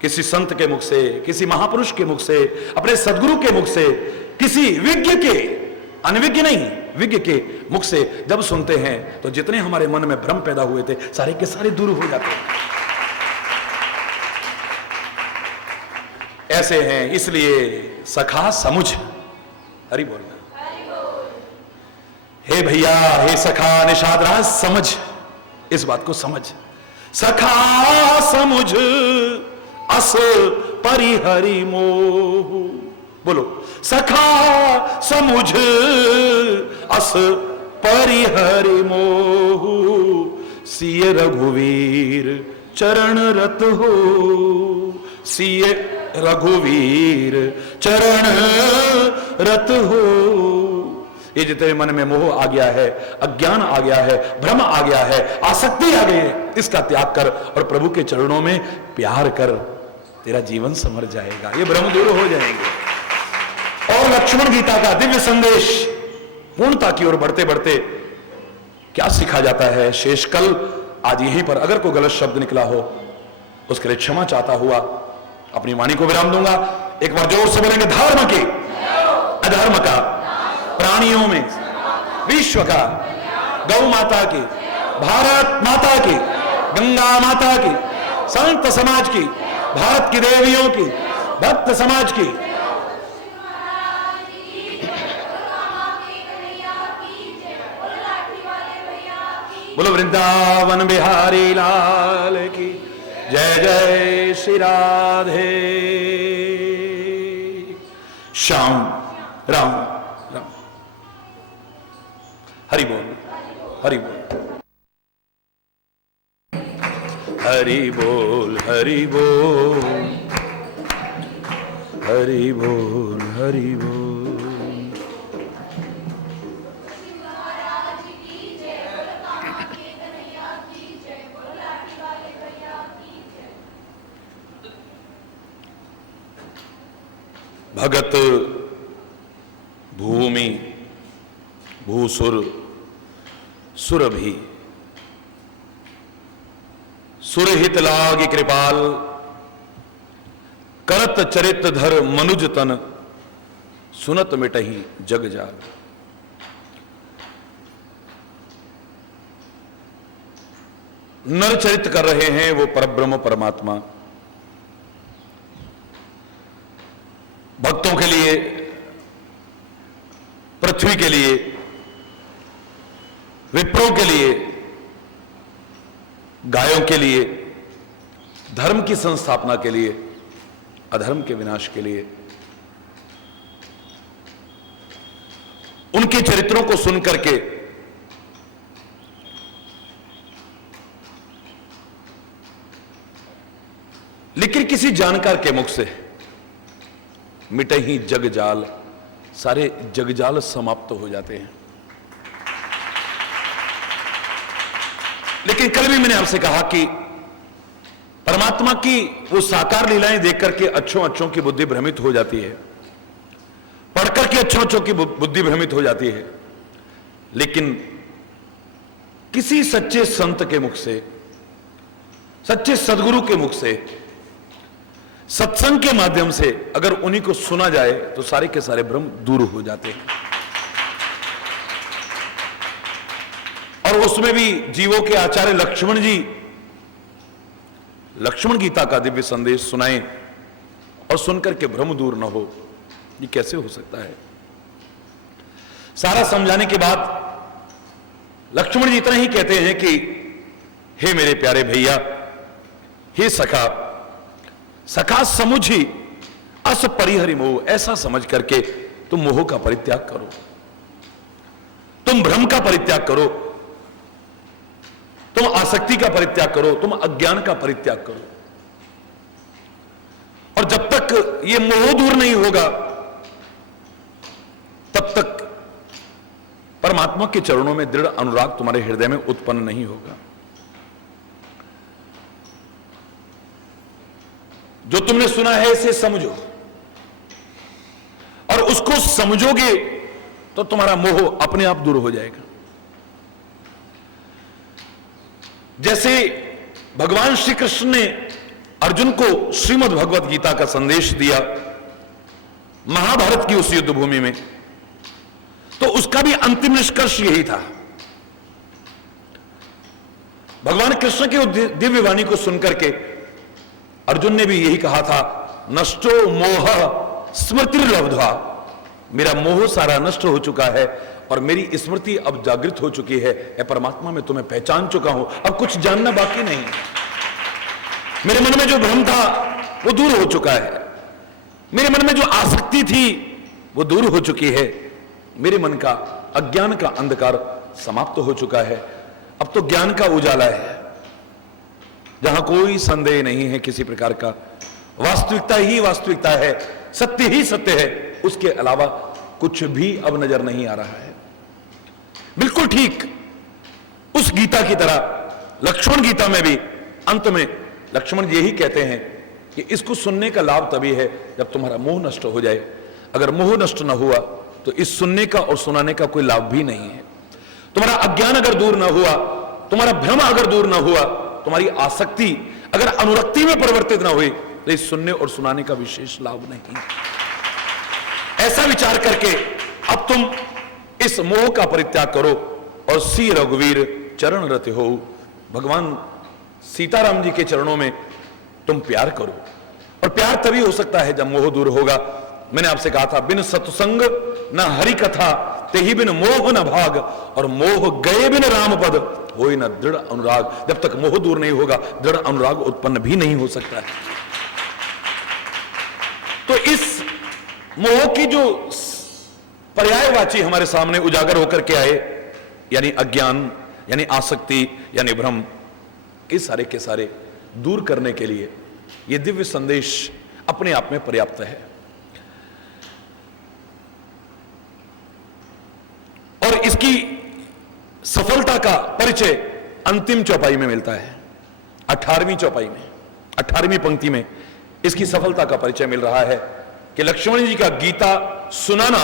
किसी संत के मुख से, किसी महापुरुष के मुख से, अपने सदगुरु के मुख से, किसी विज्ञ के, अनविज्ञ नहीं विज्ञ के मुख से जब सुनते हैं, तो जितने हमारे मन में भ्रम पैदा हुए थे सारे के सारे दूर हो जाते हैं। ऐसे हैं, इसलिए सखा समुझ। हरि बोलना। हे भैया, हे सखा निषादराज, समझ, इस बात को समझ। सखा समुझ अस परिहरि मोह। बोलो, सखा समुझ अस परिहरि मोह। सिय रघुवीर चरण रत हो, सिए रघुवीर चरण रत हो। ये जितने मन में मोह आ गया है, अज्ञान आ गया है, भ्रम आ गया है, आसक्ति आ गई है, इसका त्याग कर और प्रभु के चरणों में प्यार कर, तेरा जीवन संवर जाएगा, ये भ्रम दूर हो जाएंगे। और लक्ष्मण गीता का दिव्य संदेश पूर्णता की ओर बढ़ते बढ़ते क्या सिखा जाता है, शेष कल आज यहीं पर अगर कोई गलत शब्द निकला हो उसके लिए क्षमा चाहता हुआ अपनी वाणी को विराम दूंगा। एक बार जोर से बोलेंगे, धर्म के अधर्म का, प्राणियों में विश्व का, गौ माता की, भारत माता की, गंगा माता की, संत समाज की, भारत की देवियों की, भक्त समाज की, बोलो वृंदावन बिहारी लाल की जय। जय श्री राधे श्याम राम राम। हरि बोल, हरि बोल, हरि बोल, हरि बोल, हरि बोल, हरि बोल। भगत भूमि भूसुर सुरभि, सुरहित लागी कृपाल, करत चरित धर मनुज तन, सुनत मिटहि जग जाल। नर चरित कर रहे हैं वो परब्रह्म परमात्मा, भक्तों के लिए, पृथ्वी के लिए, विप्रों के लिए, गायों के लिए, धर्म की संस्थापना के लिए, अधर्म के विनाश के लिए। उनके चरित्रों को सुन करके लेकिन किसी जानकार के मुख से मिटे ही जग जाल, सारे जगजाल समाप्त हो जाते हैं। लेकिन कल भी मैंने आपसे कहा कि परमात्मा की वो साकार लीलाएं देख करके अच्छों की बुद्धि भ्रमित हो जाती है, पढ़ करके अच्छों की बुद्धि भ्रमित हो जाती है। लेकिन किसी सच्चे संत के मुख से, सच्चे सदगुरु के मुख से, सत्संग के माध्यम से अगर उन्हीं को सुना जाए तो सारे के सारे भ्रम दूर हो जाते हैं। और उसमें भी जीवों के आचार्य लक्ष्मण जी लक्ष्मण गीता का दिव्य संदेश सुनाएं और सुनकर के भ्रम दूर न हो, ये कैसे हो सकता है? सारा समझाने के बाद लक्ष्मण जी इतना ही कहते हैं कि हे मेरे प्यारे भैया, हे सखा, सखा समुझी अस परिहरि मोह, ऐसा समझ करके तुम मोह का परित्याग करो, तुम भ्रम का परित्याग करो, तुम आसक्ति का परित्याग करो, तुम अज्ञान का परित्याग करो। और जब तक ये मोह दूर नहीं होगा तब तक परमात्मा के चरणों में दृढ़ अनुराग तुम्हारे हृदय में उत्पन्न नहीं होगा। जो तुमने सुना है इसे समझो, और उसको समझोगे तो तुम्हारा मोह अपने आप दूर हो जाएगा। जैसे भगवान श्री कृष्ण ने अर्जुन को श्रीमद् भगवत गीता का संदेश दिया महाभारत की उस युद्ध भूमि में, तो उसका भी अंतिम निष्कर्ष यही था। भगवान कृष्ण की दिव्य वाणी को सुनकर के अर्जुन ने भी यही कहा था, नष्टो मोह स्मृतिर्लब्ध्वा, मेरा मोह सारा नष्ट हो चुका है और मेरी स्मृति अब जागृत हो चुकी है। ए परमात्मा, मैं तुम्हें पहचान चुका हूं, अब कुछ जानना बाकी नहीं। मेरे मन में जो भ्रम था वो दूर हो चुका है, मेरे मन में जो आसक्ति थी वो दूर हो चुकी है, मेरे मन का अज्ञान का अंधकार समाप्त हो चुका है, अब तो ज्ञान का उजाला है। जहां कोई संदेह नहीं है किसी प्रकार का, वास्तविकता ही वास्तविकता है, सत्य ही सत्य है, उसके अलावा कुछ भी अब नजर नहीं आ रहा है। बिल्कुल ठीक उस गीता की तरह लक्ष्मण गीता में भी अंत में लक्ष्मण यही कहते हैं कि इसको सुनने का लाभ तभी है जब तुम्हारा मोह नष्ट हो जाए। अगर मोह नष्ट न हुआ तो इस सुनने का और सुनाने का कोई लाभ भी नहीं है। तुम्हारा अज्ञान अगर दूर न हुआ, तुम्हारा भ्रम अगर दूर न हुआ, तुम्हारी आसक्ति अगर अनुरक्ति में परिवर्तित ना हुई, तो इस सुनने और सुनाने का विशेष लाभ नहीं। ऐसा विचार करके अब तुम इस मोह का परित्याग करो और श्री रघुवीर चरण रत हो, भगवान सीताराम जी के चरणों में तुम प्यार करो। और प्यार तभी हो सकता है जब मोह दूर होगा। मैंने आपसे कहा था, बिन सत्संग न हरि कथा, तेहि बिन मोह न भाग, और मोह गए बिन राम पद, होई न दृढ़ अनुराग। जब तक मोह दूर नहीं होगा, दृढ़ अनुराग उत्पन्न भी नहीं हो सकता है। तो इस मोह की जो पर्यायवाची हमारे सामने उजागर होकर के आए, यानी अज्ञान, यानी आसक्ति, यानी भ्रम, इस सारे के सारे दूर करने के लिए यह दिव्य संदेश अपने आप में पर्याप्त है। और इसकी सफलता का परिचय अंतिम चौपाई में मिलता है। 18वीं चौपाई में, 18वीं पंक्ति में इसकी सफलता का परिचय मिल रहा है कि लक्ष्मण जी का गीता सुनाना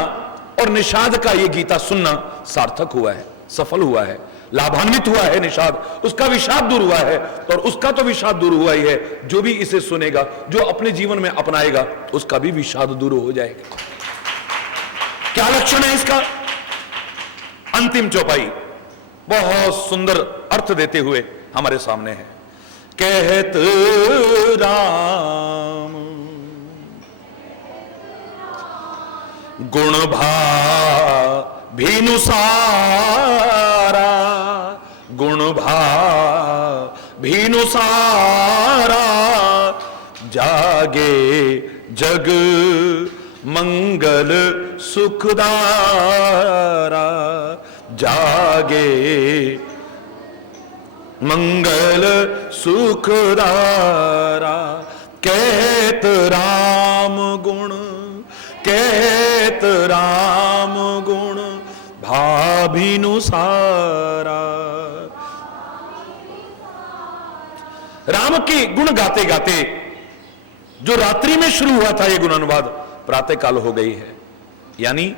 और निषाद का यह गीता सुनना सार्थक हुआ है, सफल हुआ है, लाभान्वित हुआ है निषाद, उसका विषाद दूर हुआ है। और उसका तो विषाद दूर हुआ ही है, जो भी इसे सुनेगा, जो अपने जीवन में अपनाएगा, उसका भी विषाद दूर हो जाएगा। क्या लक्षण है इसका? अंतिम चौपाई बहुत सुंदर अर्थ देते हुए हमारे सामने है। कहत राम गुण भाभिनु सारा, गुण भाभिनु सारा, जागे जग मंगल सुखदारा, जागे मंगल सुखदारा। कहत राम गुण, कहत राम गुण भाभिनु सारा। राम के गुण गाते गाते जो रात्रि में शुरू हुआ था, यह गुण अनुवाद प्रातः काल हो गई है, यानी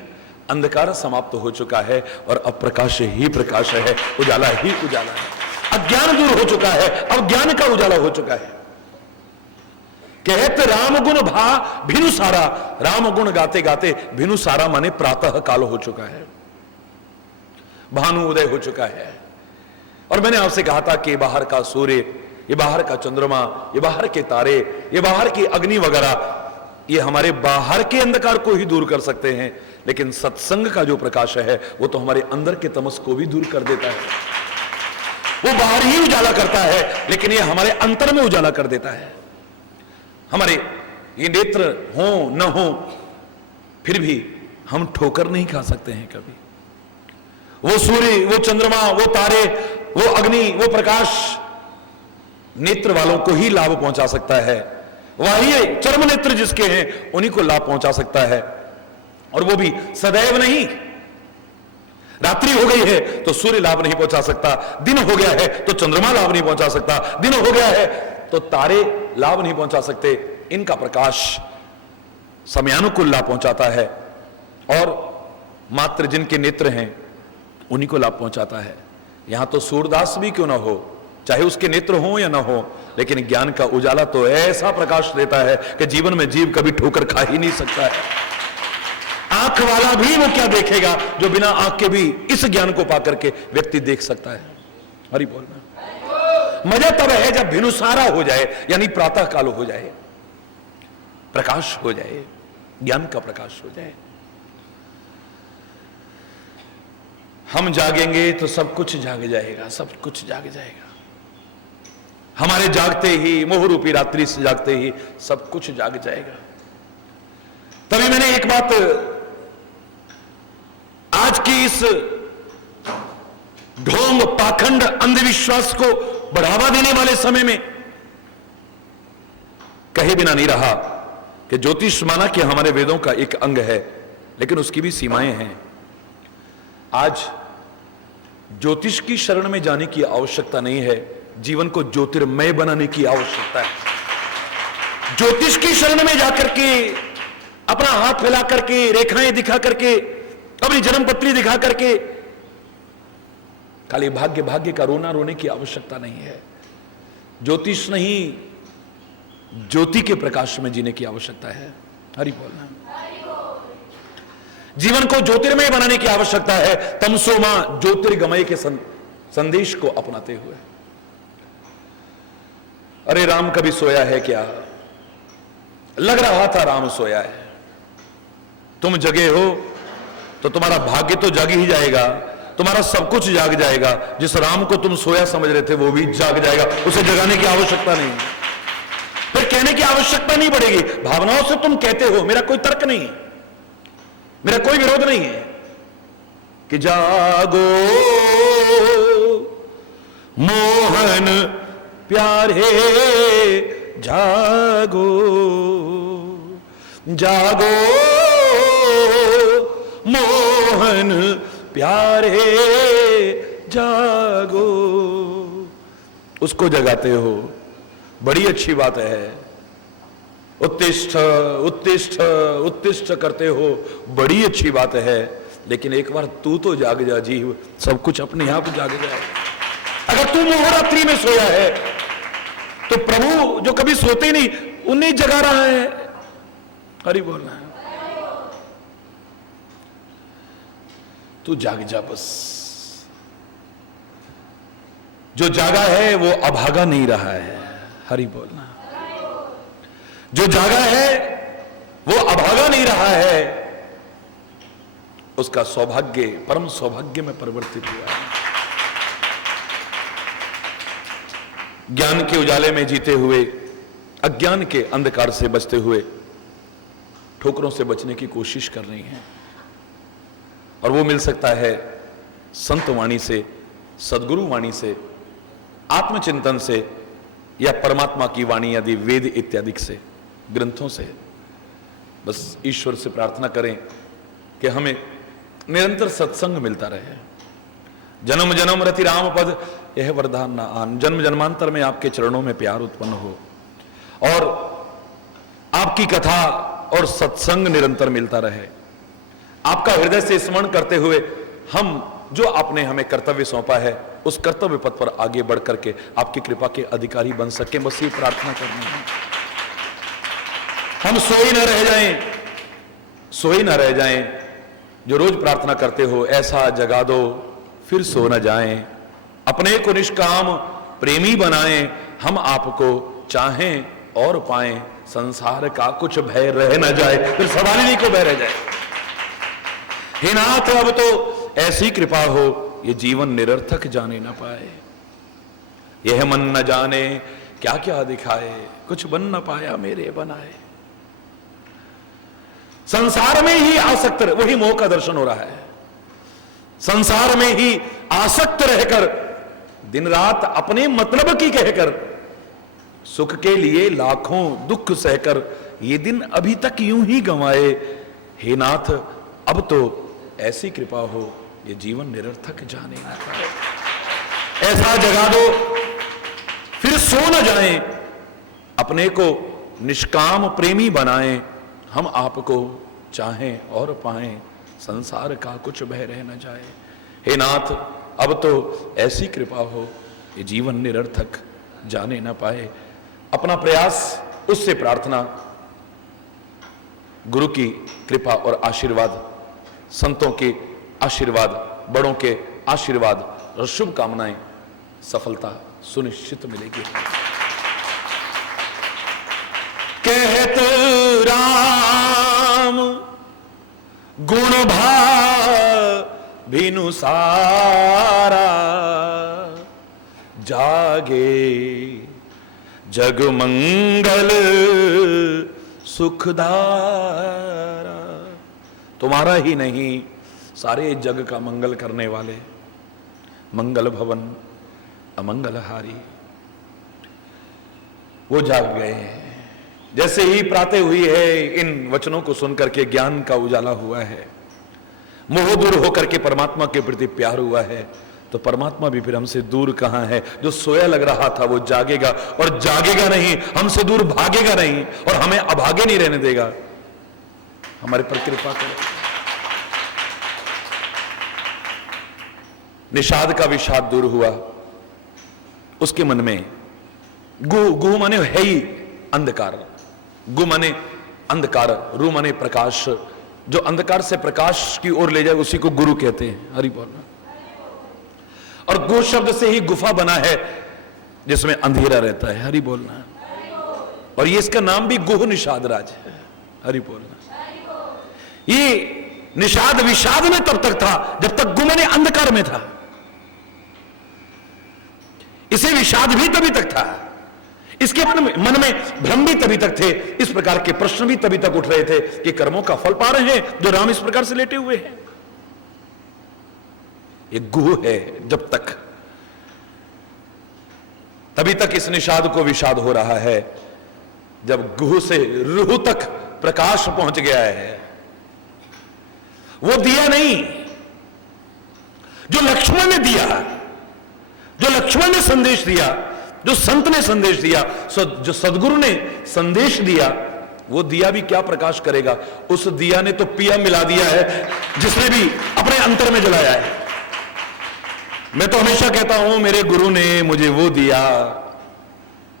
अंधकार समाप्त हो चुका है और अब प्रकाश ही प्रकाश है, उजाला ही उजाला है। अज्ञान दूर हो चुका है, अब ज्ञान का उजाला हो चुका है। कहत राम गुण भा भिनु सारा, राम गुण गाते गाते भिनु सारा माने प्रातः काल हो चुका है, भानु उदय हो चुका है। और मैंने आपसे कहा था कि बाहर का सूर्य, ये बाहर का चंद्रमा, ये बाहर के तारे, ये बाहर की अग्नि वगैरह, ये हमारे बाहर के अंधकार को ही दूर कर सकते हैं, लेकिन सत्संग का जो प्रकाश है वो तो हमारे अंदर के तमस को भी दूर कर देता है। वो बाहर ही उजाला करता है, लेकिन ये हमारे अंतर में उजाला कर देता है। हमारे ये नेत्र हो न हो, फिर भी हम ठोकर नहीं खा सकते हैं कभी। वो सूर्य, वो चंद्रमा, वो तारे, वो अग्नि, वो प्रकाश नेत्र वालों को ही लाभ पहुंचा सकता है। वही चर्म नेत्र जिसके हैं उन्हीं को लाभ पहुंचा सकता है, और वो भी सदैव नहीं। रात्रि हो गई है तो सूर्य लाभ नहीं पहुंचा सकता, दिन हो गया है तो चंद्रमा लाभ नहीं पहुंचा सकता, दिन हो गया है तो तारे लाभ नहीं पहुंचा सकते। इनका प्रकाश समयानुकूल लाभ पहुंचाता है, और मात्र जिनके नेत्र हैं उन्हीं को लाभ पहुंचाता है। यहां तो सूरदास भी क्यों ना हो, चाहे उसके नेत्र हो या ना हो, लेकिन ज्ञान का उजाला तो ऐसा प्रकाश देता है कि जीवन में जीव कभी ठोकर खा ही नहीं सकता है। आंख वाला भी वो क्या देखेगा जो बिना आंख के भी इस ज्ञान को पाकर के व्यक्ति देख सकता है। हरि बोल। मजा तब है जब भिनुसारा हो जाए, यानी प्रातः काल हो जाए, प्रकाश हो जाए, ज्ञान का प्रकाश हो जाए। हम जागेंगे तो सब कुछ जाग जाएगा, सब कुछ जाग जाएगा। हमारे जागते ही, मोह रूपी रात्रि से जागते ही सब कुछ जाग जाएगा। तभी मैंने एक बात आज की इस ढोंग, पाखंड, अंधविश्वास को बढ़ावा देने वाले समय में कहे बिना नहीं रहा कि ज्योतिष माना कि हमारे वेदों का एक अंग है, लेकिन उसकी भी सीमाएं हैं। आज ज्योतिष की शरण में जाने की आवश्यकता नहीं है, जीवन को ज्योतिर्मय बनाने की आवश्यकता है। ज्योतिष की शरण में जाकर के अपना हाथ फैला करके, रेखाएं दिखा करके, अपनी जन्म पत्री दिखा करके खाली भाग्य भाग्य का रोना रोने की आवश्यकता नहीं है। ज्योतिष नहीं, ज्योति के प्रकाश में जीने की आवश्यकता है। हरि बोलना। जीवन को ज्योतिर्मय बनाने की आवश्यकता है, तमसोमा ज्योतिर्गमय के संदेश को अपनाते हुए। अरे राम कभी सोया है क्या? लग रहा था राम सोया है। तुम जगे हो तो तुम्हारा भाग्य तो जाग ही जाएगा, तुम्हारा सब कुछ जाग जाएगा। जिस राम को तुम सोया समझ रहे थे वो भी जाग जाएगा, उसे जगाने की आवश्यकता नहीं, फिर कहने की आवश्यकता नहीं पड़ेगी। भावनाओं से तुम कहते हो, मेरा कोई तर्क नहीं, मेरा कोई विरोध नहीं है कि जागो मोहन प्यारे जागो, जागो मोहन प्यारे जागो। उसको जगाते हो, बड़ी अच्छी बात है। उत्तिष्ठ उत्तिष्ठ उत्तिष्ठ करते हो, बड़ी अच्छी बात है। लेकिन एक बार तू तो जाग जा जीव, सब कुछ अपने आप जाग जाए। अगर तू मोहरात्रि में सोया है तो प्रभु जो कभी सोते नहीं उन्हें जगा रहा है। हरि बोलना है। तू जाग जा बस। जो जागा है वो अभागा नहीं रहा है। हरि बोलना। जो जागा है वो अभागा नहीं रहा है, उसका सौभाग्य परम सौभाग्य में परिवर्तित हुआ है। ज्ञान के उजाले में जीते हुए, अज्ञान के अंधकार से बचते हुए ठोकरों से बचने की कोशिश कर रही हैं। और वो मिल सकता है संत वाणी से, सदगुरु वाणी से, आत्मचिंतन से, या परमात्मा की वाणी यदि वेद इत्यादि से, ग्रंथों से। बस ईश्वर से प्रार्थना करें कि हमें निरंतर सत्संग मिलता रहे। जन्म जन्म रति राम पद यह वरदान न आन। जन्म जन्मांतर में आपके चरणों में प्यार उत्पन्न हो और आपकी कथा और सत्संग निरंतर मिलता रहे। आपका हृदय से स्मरण करते हुए हम जो आपने हमें कर्तव्य सौंपा है उस कर्तव्य पथ पर आगे बढ़ करके आपकी कृपा के अधिकारी बन सके, बस ये प्रार्थना करनी है। हम सोई न रह जाएं, सोई न रह जाएं। जो रोज प्रार्थना करते हो, ऐसा जगा दो फिर सो न जाएं। अपने को निष्काम प्रेमी बनाएं, हम आपको चाहें और पाएं। संसार का कुछ भय रह न जाए, फिर सवाल ही नहीं को भय रह जाए। हे नाथ अब तो ऐसी कृपा हो ये जीवन निरर्थक जाने न पाए। यह मन न जाने क्या क्या दिखाए, कुछ बन न पाया मेरे बनाए। संसार में ही आसक्त, वही मोह का दर्शन हो रहा है। संसार में ही आसक्त रहकर दिन रात अपने मतलब की कहकर, सुख के लिए लाखों दुख सहकर ये दिन अभी तक यूं ही गंवाए। हे नाथ अब तो ऐसी कृपा हो ये जीवन निरर्थक जाने न पाए। ऐसा जगा दो फिर सो न जाएं, अपने को निष्काम प्रेमी बनाएं। हम आपको चाहें और पाएं, संसार का कुछ भय रह न जाए। हे नाथ अब तो ऐसी कृपा हो ये जीवन निरर्थक जाने न पाए। अपना प्रयास, उससे प्रार्थना, गुरु की कृपा और आशीर्वाद, संतों के आशीर्वाद, बड़ों के आशीर्वाद और शुभकामनाएं, सफलता सुनिश्चित मिलेगी। कहत राम गुण भिनु सारा, जागे जग मंगल सुखदारा। तुम्हारा ही नहीं सारे जग का मंगल करने वाले, मंगल भवन अमंगलहारी वो जाग गए हैं। जैसे ही प्रातः हुई है, इन वचनों को सुनकर के ज्ञान का उजाला हुआ है, मोह दूर होकर के परमात्मा के प्रति प्यार हुआ है, तो परमात्मा भी फिर हमसे दूर कहां है। जो सोया लग रहा था वो जागेगा, और जागेगा नहीं, हमसे दूर भागेगा नहीं, और हमें अभागे नहीं रहने देगा। हमारे पर कृपा करें। निषाद का विषाद दूर हुआ, उसके मन में गु माने है ही अंधकार, गु माने अंधकार, रू माने प्रकाश। जो अंधकार से प्रकाश की ओर ले जाए उसी को गुरु कहते हैं। हरि बोलना। और गु शब्द से ही गुफा बना है जिसमें अंधेरा रहता है। हरि बोलना। और ये इसका नाम भी गुह निषाद राज है। हरि बोलना। ये निषाद विषाद में तब तक था जब तक गु माने अंधकार में था। इसे विषाद भी तभी तक था, इसके मन में भ्रम भी तभी तक थे, इस प्रकार के प्रश्न भी तभी तक उठ रहे थे कि कर्मों का फल पा रहे हैं जो राम इस प्रकार से लेटे हुए हैं। ये गुह है जब तक, तभी तक इस निषाद को विषाद हो रहा है। जब गुह से रूह तक प्रकाश पहुंच गया है, वो दिया नहीं जो लक्ष्मण ने दिया, जो लक्ष्मण ने संदेश दिया, जो संत ने संदेश दिया, जो सदगुरु ने संदेश दिया, वो दिया भी क्या प्रकाश करेगा। उस दिया ने तो पिया मिला दिया है, जिसने भी अपने अंतर में जलाया है। मैं तो हमेशा कहता हूं, मेरे गुरु ने मुझे वो दिया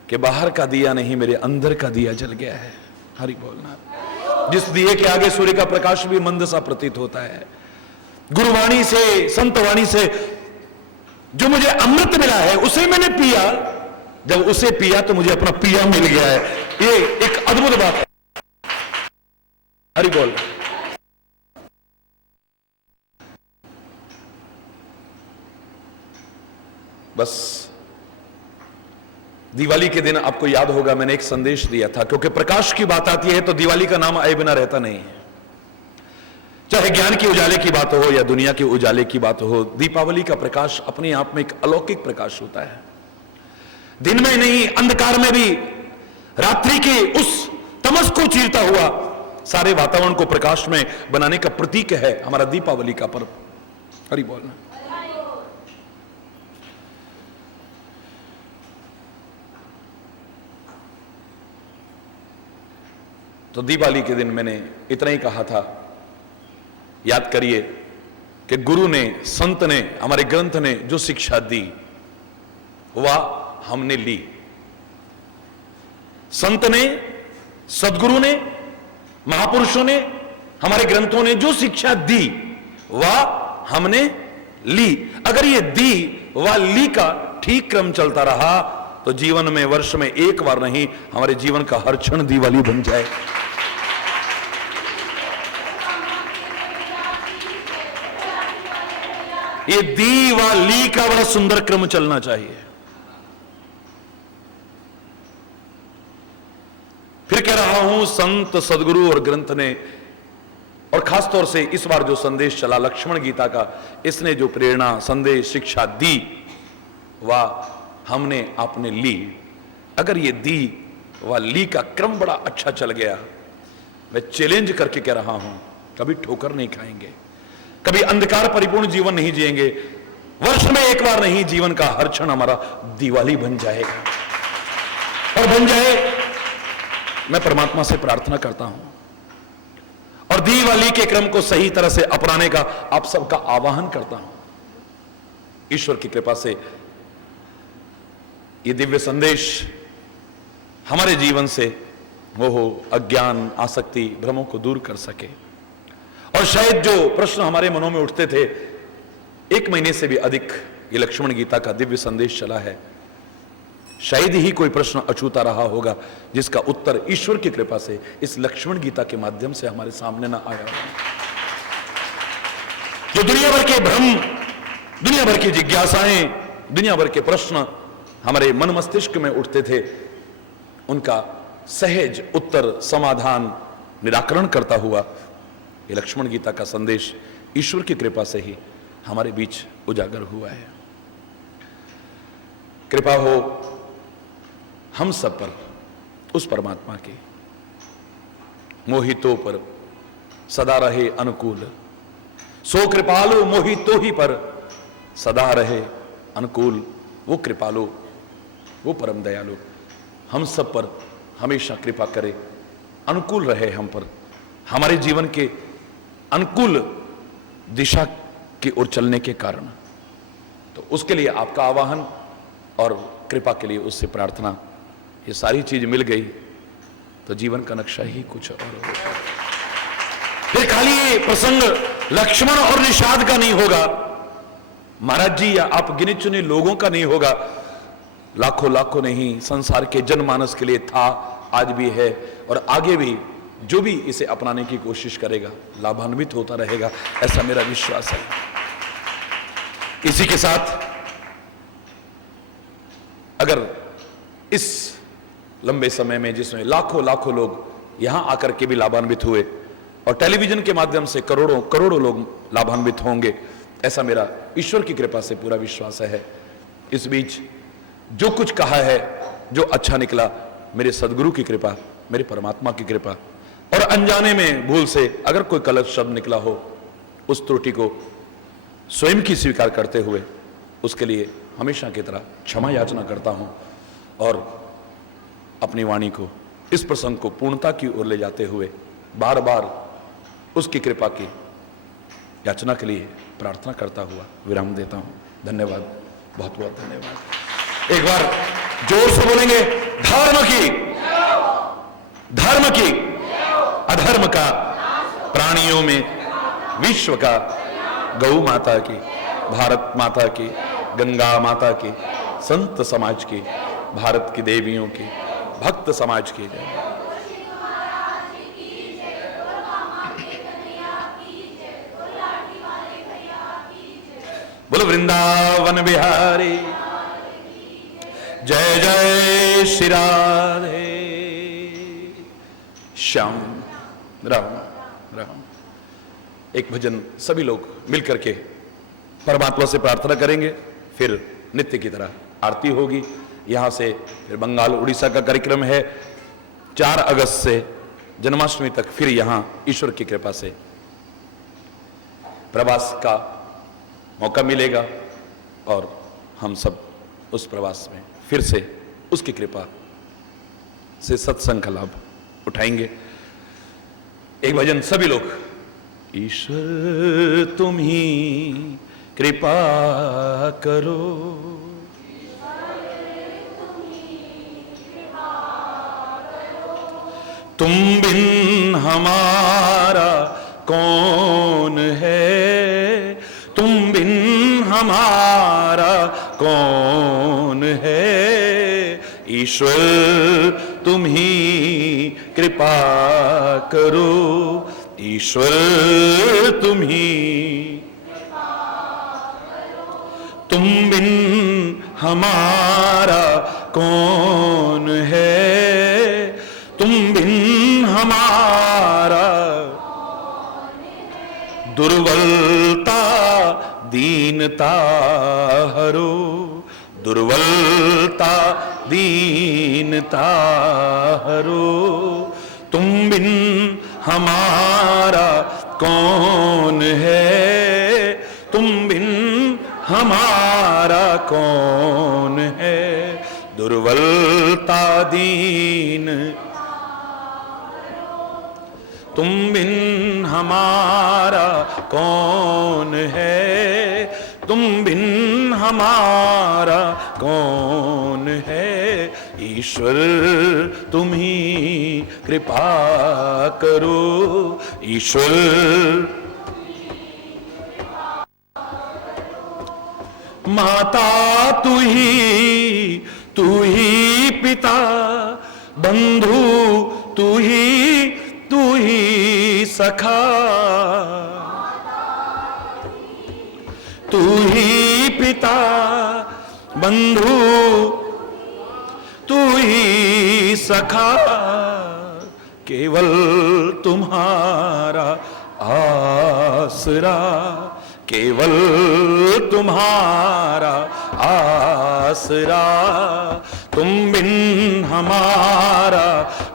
कि बाहर का दिया नहीं, मेरे अंदर का दिया जल गया है। हरि बोलना। जिस दिए के आगे सूर्य का प्रकाश भी मंद सा प्रतीत होता है। गुरुवाणी से, संतवाणी से जो मुझे अमृत मिला है उसे मैंने पिया, जब उसे पिया तो मुझे अपना पिया मिल गया है। ये एक अद्भुत बात है। हरि बोल। बस दिवाली के दिन आपको याद होगा मैंने एक संदेश दिया था, क्योंकि प्रकाश की बात आती है तो दिवाली का नाम आए बिना रहता नहीं है। चाहे ज्ञान के उजाले की बात हो या दुनिया के उजाले की बात हो, दीपावली का प्रकाश अपने आप में एक अलौकिक प्रकाश होता है। दिन में नहीं, अंधकार में भी रात्रि के उस तमस को चीरता हुआ सारे वातावरण को प्रकाश में बनाने का प्रतीक है हमारा दीपावली का पर्व। हरि बोलना। तो दिवाली के दिन मैंने इतना ही कहा था, याद करिए कि गुरु ने, संत ने, हमारे ग्रंथ ने जो शिक्षा दी वह हमने ली। संत ने, सदगुरु ने, महापुरुषों ने, हमारे ग्रंथों ने जो शिक्षा दी वह हमने ली। अगर ये दी व ली का ठीक क्रम चलता रहा तो जीवन में वर्ष में एक बार नहीं, हमारे जीवन का हर क्षण दिवाली बन जाए। ये दी व ली का बड़ा सुंदर क्रम चलना चाहिए। फिर कह रहा हूं, संत, सदगुरु और ग्रंथ ने, और खासतौर से इस बार जो संदेश चला लक्ष्मण गीता का, इसने जो प्रेरणा, संदेश, शिक्षा दी वह हमने आपने ली। अगर ये दी व ली का क्रम बड़ा अच्छा चल गया, मैं चैलेंज करके कह रहा हूं, कभी ठोकर नहीं खाएंगे, कभी अंधकार परिपूर्ण जीवन नहीं जिएंगे। वर्ष में एक बार नहीं, जीवन का हर क्षण हमारा दिवाली बन जाएगा। और बन जाए, मैं परमात्मा से प्रार्थना करता हूं और दिवाली के क्रम को सही तरह से अपनाने का आप सबका आह्वान करता हूं। ईश्वर की कृपा से ये दिव्य संदेश हमारे जीवन से मोह, अज्ञान, आसक्ति, भ्रमों को दूर कर सके। और शायद जो प्रश्न हमारे मनों में उठते थे, 1 महीने से भी अधिक ये लक्ष्मण गीता का दिव्य संदेश चला है, शायद ही कोई प्रश्न अछूता रहा होगा जिसका उत्तर ईश्वर की कृपा से इस लक्ष्मण गीता के माध्यम से हमारे सामने ना आया हो। जो दुनिया भर के भ्रम, दुनिया भर की जिज्ञासाएं, दुनिया भर के प्रश्न हमारे मन मस्तिष्क में उठते थे, उनका सहज उत्तर, समाधान, निराकरण करता हुआ ये लक्ष्मण गीता का संदेश ईश्वर की कृपा से ही हमारे बीच उजागर हुआ है। कृपा हो हम सब पर उस परमात्मा की मोहितों पर सदा रहे अनुकूल, सो कृपालु मोहितो ही पर सदा रहे अनुकूल। वो कृपालु, वो परम दयालु हम सब पर हमेशा कृपा करे, अनुकूल रहे हम पर, हमारे जीवन के अनुकूल दिशा की ओर चलने के कारण। तो उसके लिए आपका आवाहन और कृपा के लिए उससे प्रार्थना, ये सारी चीज मिल गई तो जीवन का नक्शा ही कुछ और होगा। फिर खाली ये प्रसंग लक्ष्मण और निषाद का नहीं होगा, महाराज जी या आप गिने चुने लोगों का नहीं होगा, लाखों लाखों नहीं संसार के जनमानस के लिए था, आज भी है और आगे भी जो भी इसे अपनाने की कोशिश करेगा लाभान्वित होता रहेगा, ऐसा मेरा विश्वास है। इसी के साथ अगर इस लंबे समय में जिसमें लाखों लाखों लोग यहां आकर के भी लाभान्वित हुए और टेलीविजन के माध्यम से करोड़ों करोड़ों लोग लाभान्वित होंगे, ऐसा मेरा ईश्वर की कृपा से पूरा विश्वास है। इस बीच जो कुछ कहा है, जो अच्छा निकला, मेरे सदगुरु की कृपा, मेरे परमात्मा की कृपा, और अनजाने में भूल से अगर कोई गलत शब्द निकला हो, उस त्रुटि को स्वयं की स्वीकार करते हुए उसके लिए हमेशा की तरह क्षमा याचना करता हूं और अपनी वाणी को, इस प्रसंग को पूर्णता की ओर ले जाते हुए बार बार उसकी कृपा की याचना के लिए प्रार्थना करता हुआ विराम देता हूं। धन्यवाद, बहुत बहुत धन्यवाद। एक बार जोर से बोलेंगे, धर्म की अधर्म का, प्राणियों में विश्व का, गौ माता की, भारत माता की, गंगा माता की, संत समाज की, भारत की देवियों की, भक्त समाज की जय। बोलो वृंदावन बिहारी, जय जय श्री राधे श्याम राम राम। एक भजन सभी लोग मिलकर के परमात्मा से प्रार्थना करेंगे, फिर नित्य की तरह आरती होगी। यहां से फिर बंगाल उड़ीसा का कार्यक्रम है, 4 अगस्त से जन्माष्टमी तक फिर यहां ईश्वर की कृपा से प्रवास का मौका मिलेगा और हम सब उस प्रवास में फिर से उसकी कृपा से सत्संग का लाभ उठाएंगे। एक भजन सभी लोग, ईश्वर तुम ही कृपा करो, तुम बिन हमारा कौन है, तुम बिन हमारा कौन है, ईश्वर तुम ही कृपा करो, ईश्वर तुम ही, तुम बिन हमारा कौन है, तुम बिन हमारा, दुर्बलता दीनता हरो, दुर्बलता दीनता हरो, तुम बिन हमारा कौन है, तुम बिन हमारा कौन है, दुर्बलता दीन, तुम बिन हमारा कौन है, तुम बिन हमारा कौन है, ईश्वर तुम ही कृपा करो, ईश्वर। माता तू ही पिता, बंधु तू ही सखा, तू ही पिता बंधु तू ही सखा, केवल तुम्हारा आसरा, केवल तुम्हारा आसरा, तुम बिन हमारा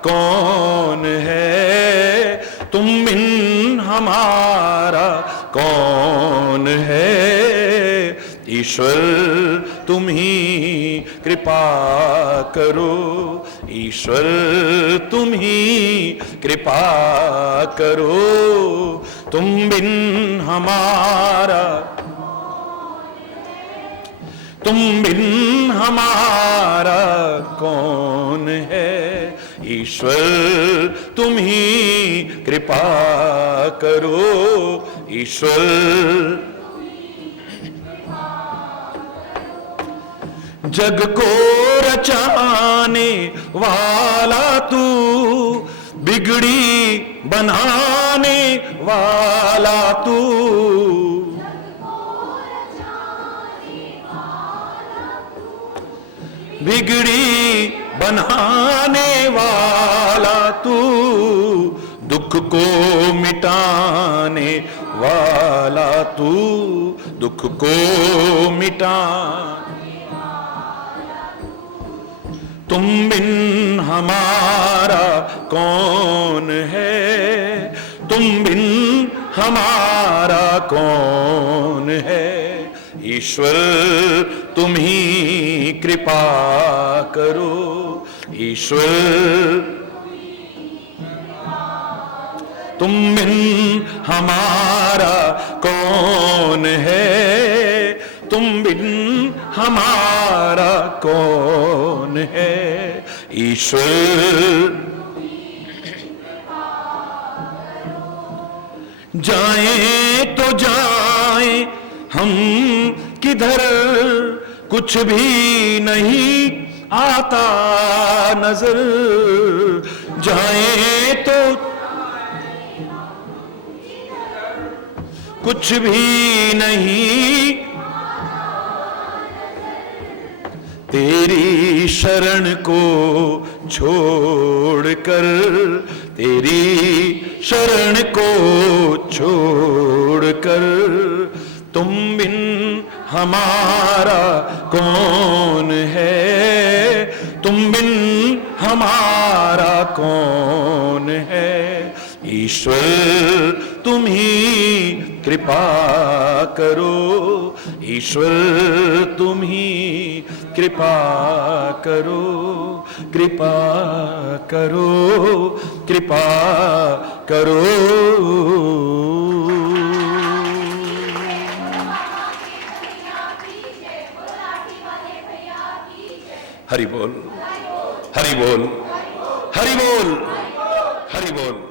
कौन है, तुम बिन हमारा कौन है। ईश्वर तुम ही कृपा करो, ईश्वर तुम ही कृपा करो, तुम बिन हमारा, तुम बिन हमारा कौन है। ईश्वर तुम ही कृपा करो, ईश्वर जग को रचाने वाला तू, बिगड़ी बनाने वाला तू, बिगड़ी बनाने वाला तू, दुख को मिटाने वाला तू, दुख को मिटा, तुम बिन हमारा कौन है, तुम बिन हमारा कौन है। ईश्वर तुम ही कृपा करो, ईश्वर तुम बिन हमारा कौन है, तुम बिन हमारा कौन है। ईश्वर जाएं तो जाएं हम किधर, कुछ भी नहीं आता नजर, जाएं तो कुछ भी नहीं, तेरी शरण को छोड़कर, तेरी शरण को छोड़कर, तुम बिन हमारा कौन है, तुम बिन हमारा कौन है। ईश्वर तुम ही कृपा करो, ईश्वर तुम ही कृपा करो, कृपा करो, कृपा करो। हरि बोल, हरि बोल, हरि बोल, हरि बोल।